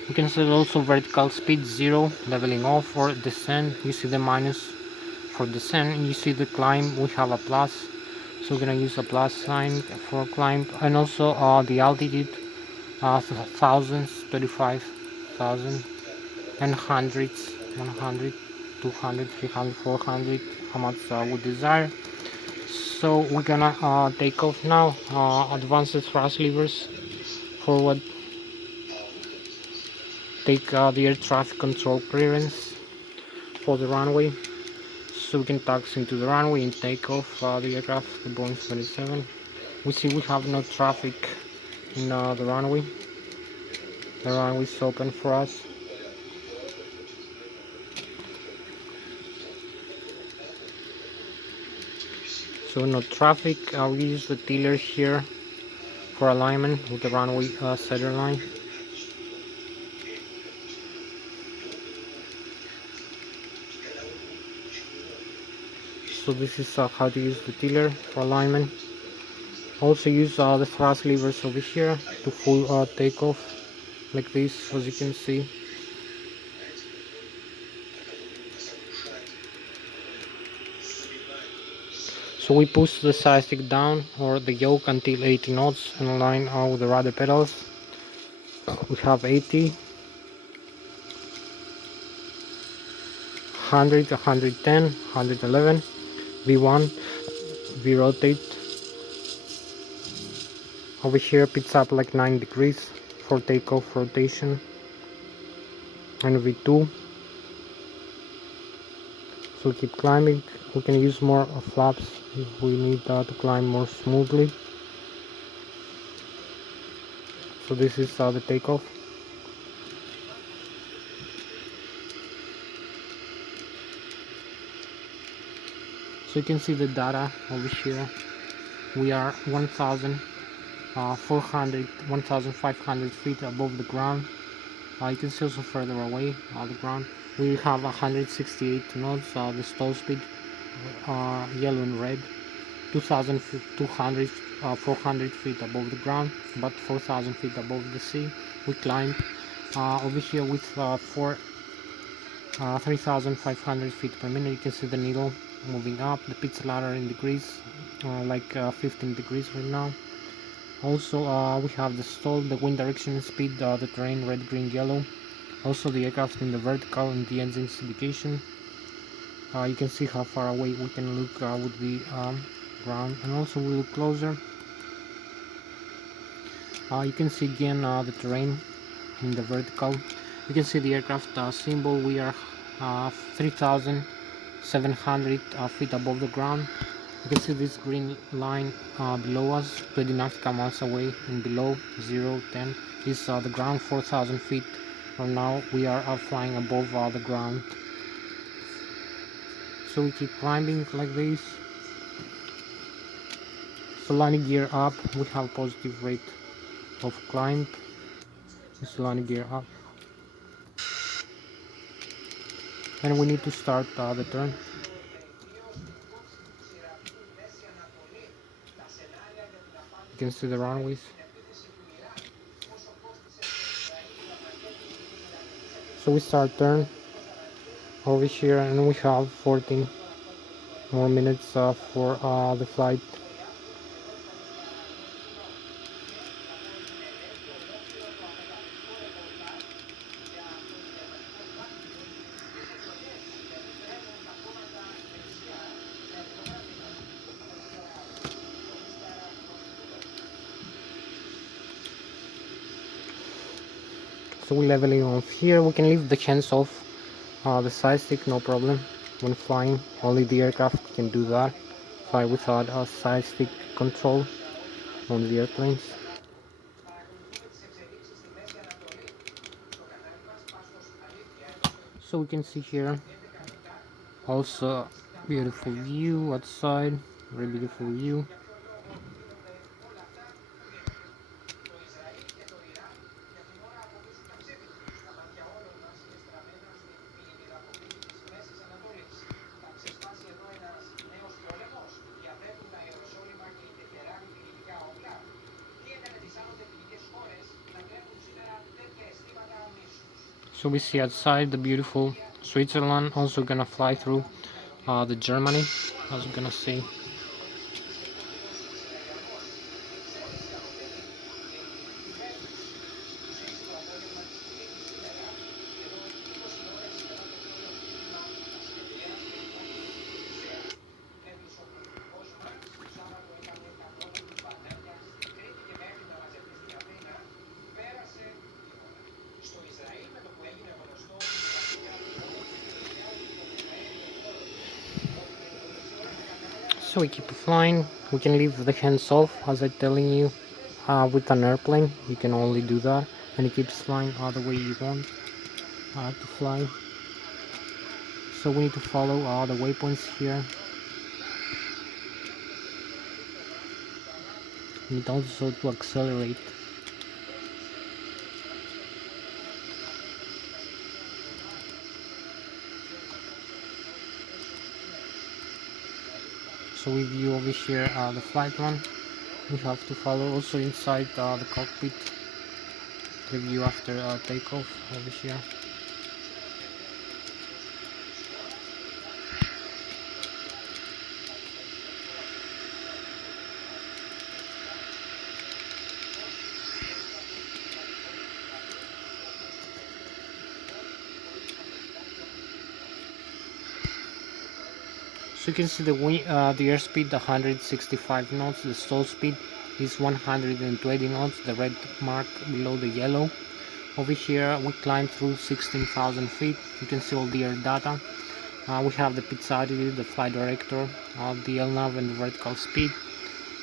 We can set also vertical speed 0, leveling off for descent. You see the minus for descent, you see the climb, we have a plus, so we're gonna use a plus sign for climb. And also the altitude, thousands, 35,000 and hundreds, 100, 200, 300, 400, how much we desire. So we're gonna take off now. Advanced thrust levers forward, take the air traffic control clearance for the runway, so we can taxi into the runway and take off the aircraft, the Boeing 77. We see we have no traffic in the runway. The runway is open for us. So no traffic. We use the tiller here for alignment with the runway center line. So this is how to use the tiller for alignment. Also use the thrust levers over here to full takeoff like this, as you can see. So we push the side stick down or the yoke until 80 knots and align with the rudder pedals. We have 80, 100, 110, 111, V1, V rotate. Over here pits up like 9 degrees for takeoff rotation, and V2. So keep climbing. We can use more flaps if we need to climb more smoothly. So this is the takeoff. So you can see the data over here. We are 1,500 feet above the ground. You can see also further away the ground. We have 168 knots. The stall speed, yellow and red. 2,200, 400 feet above the ground, about 4,000 feet above the sea. We climbed over here with 3,500 feet per minute. You can see the needle moving up. The pitch ladder in degrees, like 15 degrees right now. Also we have the stall, the wind direction, speed, the terrain, red, green, yellow. Also the aircraft in the vertical and the engine's indication. You can see how far away we can look with the ground, and also we look closer. You can see again the terrain in the vertical. You can see the aircraft symbol. We are 3,700 feet above the ground. You can see this green line below us, 20 nautical miles away, and below 0, 10 is the ground, 4,000 feet. For now we are flying above the ground. So we keep climbing like this. So landing gear up, we have positive rate of climb. This is landing gear up. And we need to start the turn. You can see the runways. So we start turn over here, and we have 14 more minutes for the flight. So we're leveling off here. We can leave the hands off the side stick, no problem. When flying, only the aircraft can do that. Fly without a side stick control. on the airplanes. So we can see here also beautiful view outside, very beautiful view. So we see outside the beautiful Switzerland, also gonna fly through the Germany, as we're gonna see. So we keep flying. We can leave the hands off, as I'm telling you. With an airplane, you can only do that, and it keeps flying all the way you want to fly. So we need to follow all the waypoints here. We need also to accelerate. So we view over here the flight one. We have to follow also inside the cockpit. The view after takeoff over here. So you can see the airspeed 165 knots, the stall speed is 120 knots, the red mark below the yellow. Over here we climb through 16,000 feet, you can see all the air data. We have the pitch altitude, the flight director, the LNAV and the vertical speed.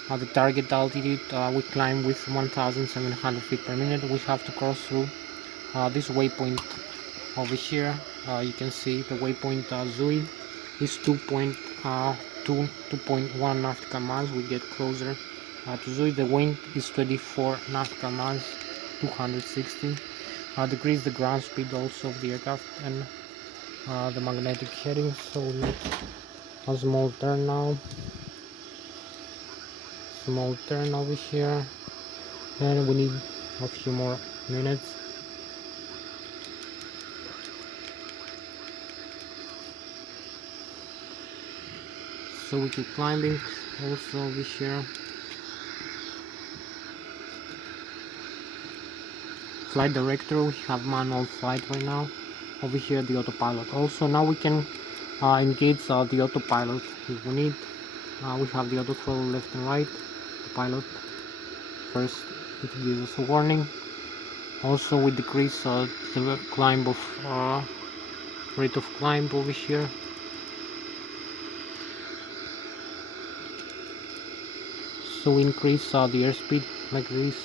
The target altitude we climb with 1,700 feet per minute. We have to cross through this waypoint over here. You can see the waypoint Zui is 2.1 nautical miles. We get closer to Zui. The wind is 24 nautical miles, 260 degrees. The ground speed also of the aircraft and the magnetic heading. So we make a small turn now. Small turn over here, and we need a few more minutes. So we keep climbing also over here. Flight director, we have manual flight right now. Over here the autopilot. Also now we can engage the autopilot if we need. We have the auto throttle left and right. The pilot first, it gives us a warning. Also we decrease the climb of rate of climb over here. So we increase the airspeed like this,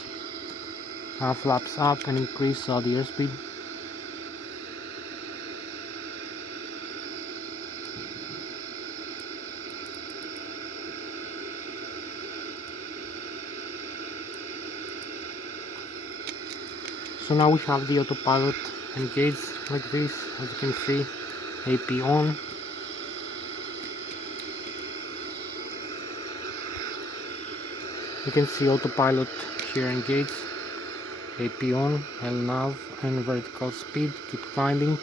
flaps up and increase the airspeed. So now we have the autopilot engaged like this, as you can see, AP on. You can see autopilot here engaged, AP on, LNAV and vertical speed, keep climbing,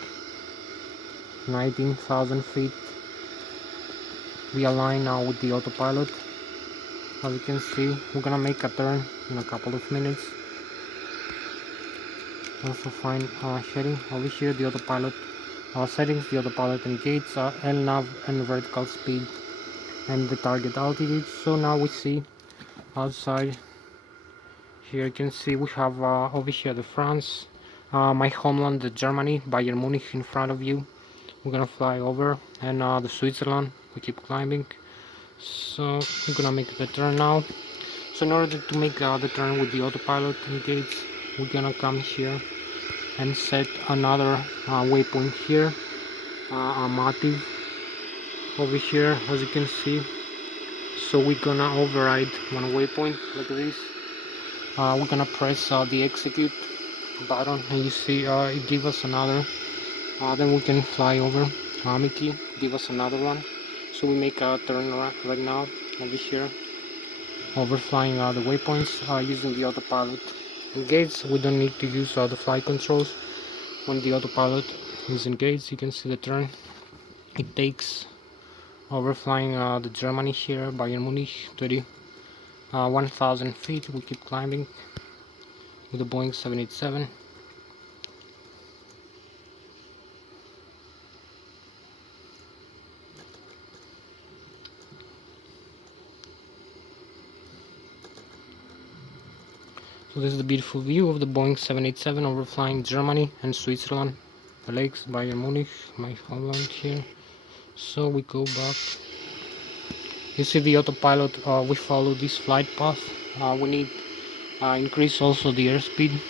19,000 feet. We align now with the autopilot. As you can see, we're gonna make a turn in a couple of minutes. Also find heading over here, the autopilot settings, the autopilot engaged, LNAV and vertical speed and the target altitude. So now we see outside here, you can see we have over here the France, my homeland, the Germany, Bayern Munich in front of you. We're gonna fly over, and the Switzerland, we keep climbing. So we're gonna make the turn now. So in order to make the turn with the autopilot engaged, we're gonna come here and set another waypoint here, a motive over here, as you can see. So we're gonna override one waypoint like this. We're gonna press the execute button, and you see it gives us another. Then we can fly over. Mickey give us another one. So we make a turn right now over here, overflying the waypoints using the autopilot engaged. We don't need to use the flight controls. When the autopilot is engaged, you can see the turn it takes, overflying the Germany here, Bayern Munich, 1,000 feet. We keep climbing with the Boeing 787. So this is the beautiful view of the Boeing 787 overflying Germany and Switzerland, the lakes, Bayern Munich, my homeland here. So we go back. You see the autopilot, we follow this flight path. We need increase also the airspeed.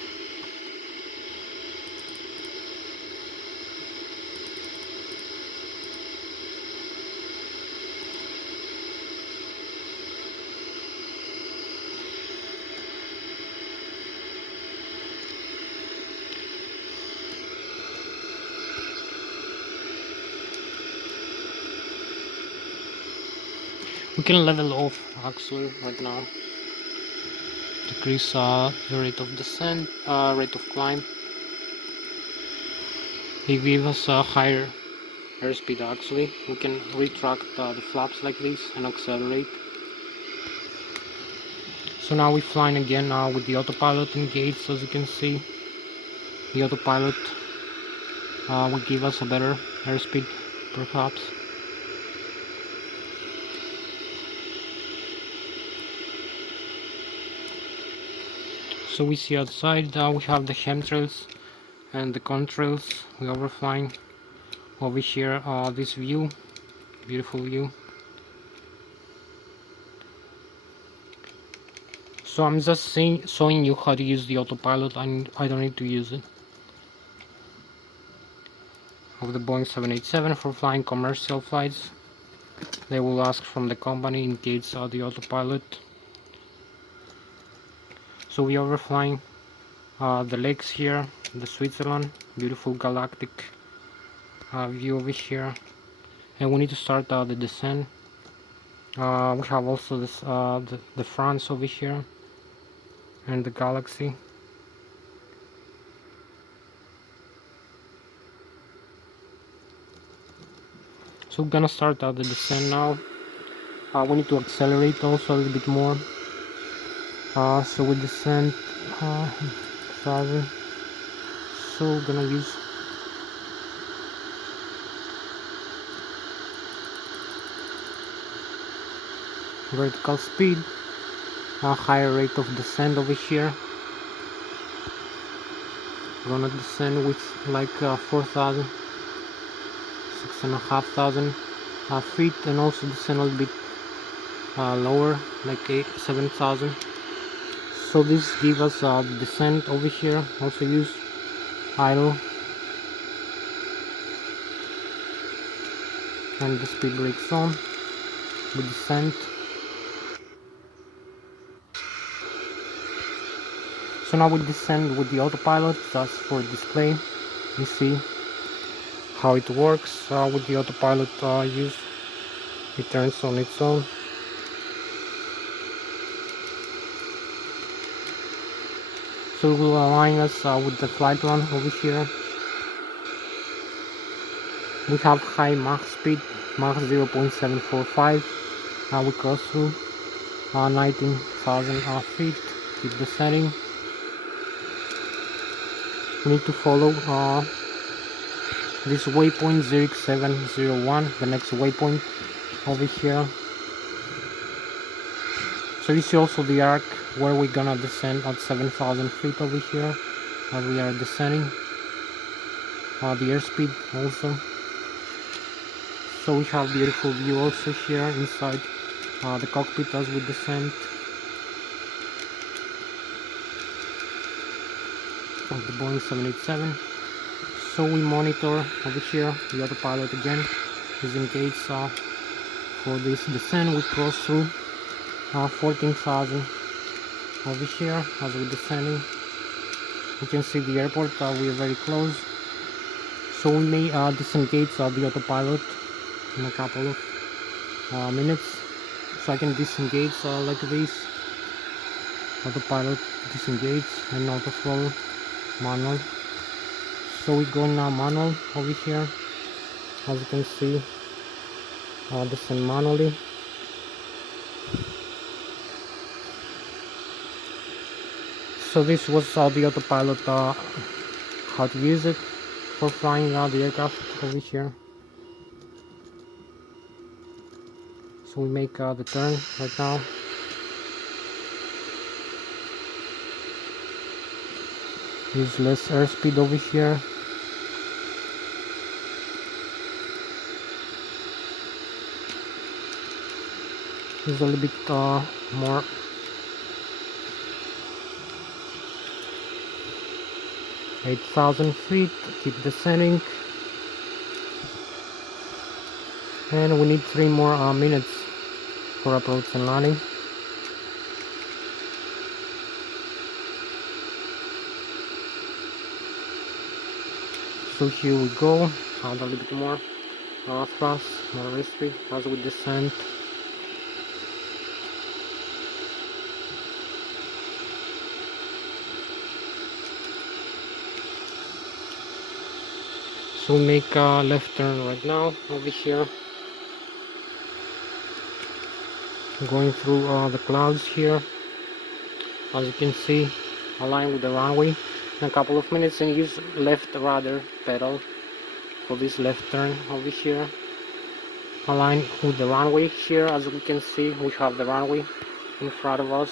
We can level off actually right now, decrease the rate of descent, rate of climb. It gives us a higher airspeed actually. We can retract the flaps like this and accelerate. So now we're flying again with the autopilot engaged. As you can see, the autopilot will give us a better airspeed perhaps. So we see outside we have the chemtrails and the contrails. We are overflying over here this view, beautiful view. So I'm just showing you how to use the autopilot, and I don't need to use it. Of the Boeing 787 for flying commercial flights, they will ask from the company in case the autopilot. So we are overflying the lakes here, the Switzerland, beautiful galactic view over here, and we need to start the descent. We have also this the France over here and the galaxy. So we're gonna start the descent now. We need to accelerate also a little bit more. So we descend 1,000. So we're gonna use vertical speed, a higher rate of descent over here. We're gonna descend with like 4,000, 6,500 feet, and also descend a little bit lower, like 7,000. So this gives us the descent over here. Also use idle and the speed brakes on. We descend. So now we descend with the autopilot just for display. You see how it works with the autopilot use. It turns on its own. So it will align us with the flight run over here. We have high Mach speed, Mach 0.745. We cross through 19,000 feet. Keep descending. We need to follow this waypoint 0701, the next waypoint over here. So you see also the arc where we're gonna descend at 7,000 feet over here as we are descending. The airspeed also. So we have beautiful view also here inside the cockpit as we descend. of the Boeing 787. So we monitor over here the autopilot again is engaged for this descent. We cross through 14,000 over here as we're descending. You can see the airport, we are very close. So we may disengage the autopilot in a couple of minutes. So I can disengage like this. Autopilot disengage and autoflow manual. So we go now manual over here. As you can see, descend manually. So this was the autopilot, how to use it for flying the aircraft over here. So we make the turn right now. Use less airspeed over here. Use a little bit more. (8,000 feet), keep descending, and we need 3 more minutes for approach and landing. So here we go, add a little bit more thrust, more airspeed as we descend. So we make a left turn right now over here, going through the clouds here. As you can see, align with the runway. In a couple of minutes, and use left rudder pedal for this left turn over here. Align with the runway here. As we can see, we have the runway in front of us.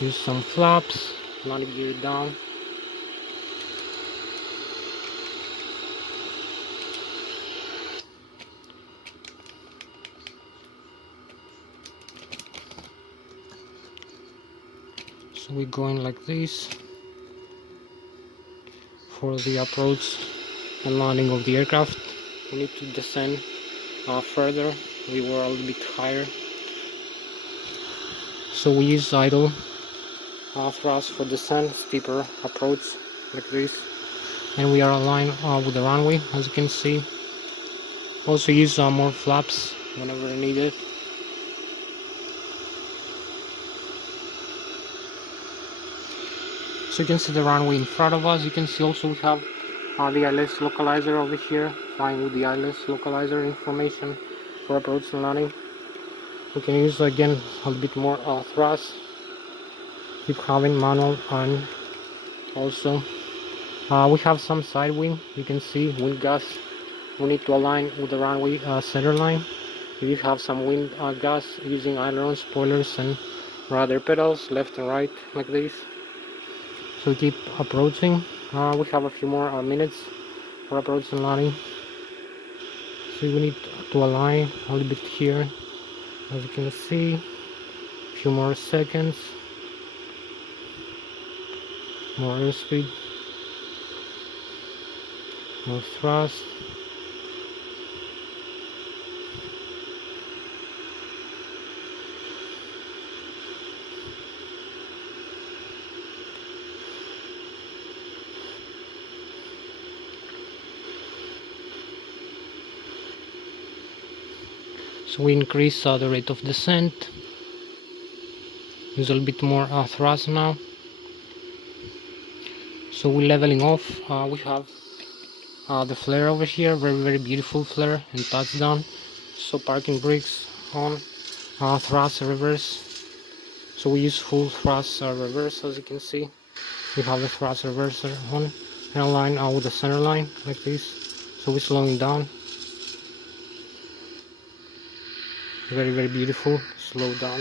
Use some flaps, landing gear down. So we're going like this for the approach and landing of the aircraft. We need to descend further. We were a little bit higher. So we use idle thrust for descent, steeper approach like this, and we are aligned with the runway, as you can see. Also use more flaps whenever needed. So you can see the runway in front of us. You can see also we have the Lszh localizer over here, flying with the Lszh localizer information for approach and landing. We can use again a little bit more thrust. Keep having manual on. Also we have some side wind. You can see wind gusts. We need to align with the runway center line. If you have some wind gusts, using aileron, spoilers and rudder pedals left and right like this. So keep approaching. We have a few more minutes for approach and landing. So we need to align a little bit here, as you can see. A few more seconds. More airspeed, more thrust. So we increase the rate of descent. Use a little bit more thrust now. So we're leveling off. We have the flare over here, very beautiful flare and touchdown. So parking brakes on, thrust reverse. So we use full thrust reverse, as you can see. We have the thrust reverser on and align with the center line like this. So we're slowing down. Very beautiful. Slow down.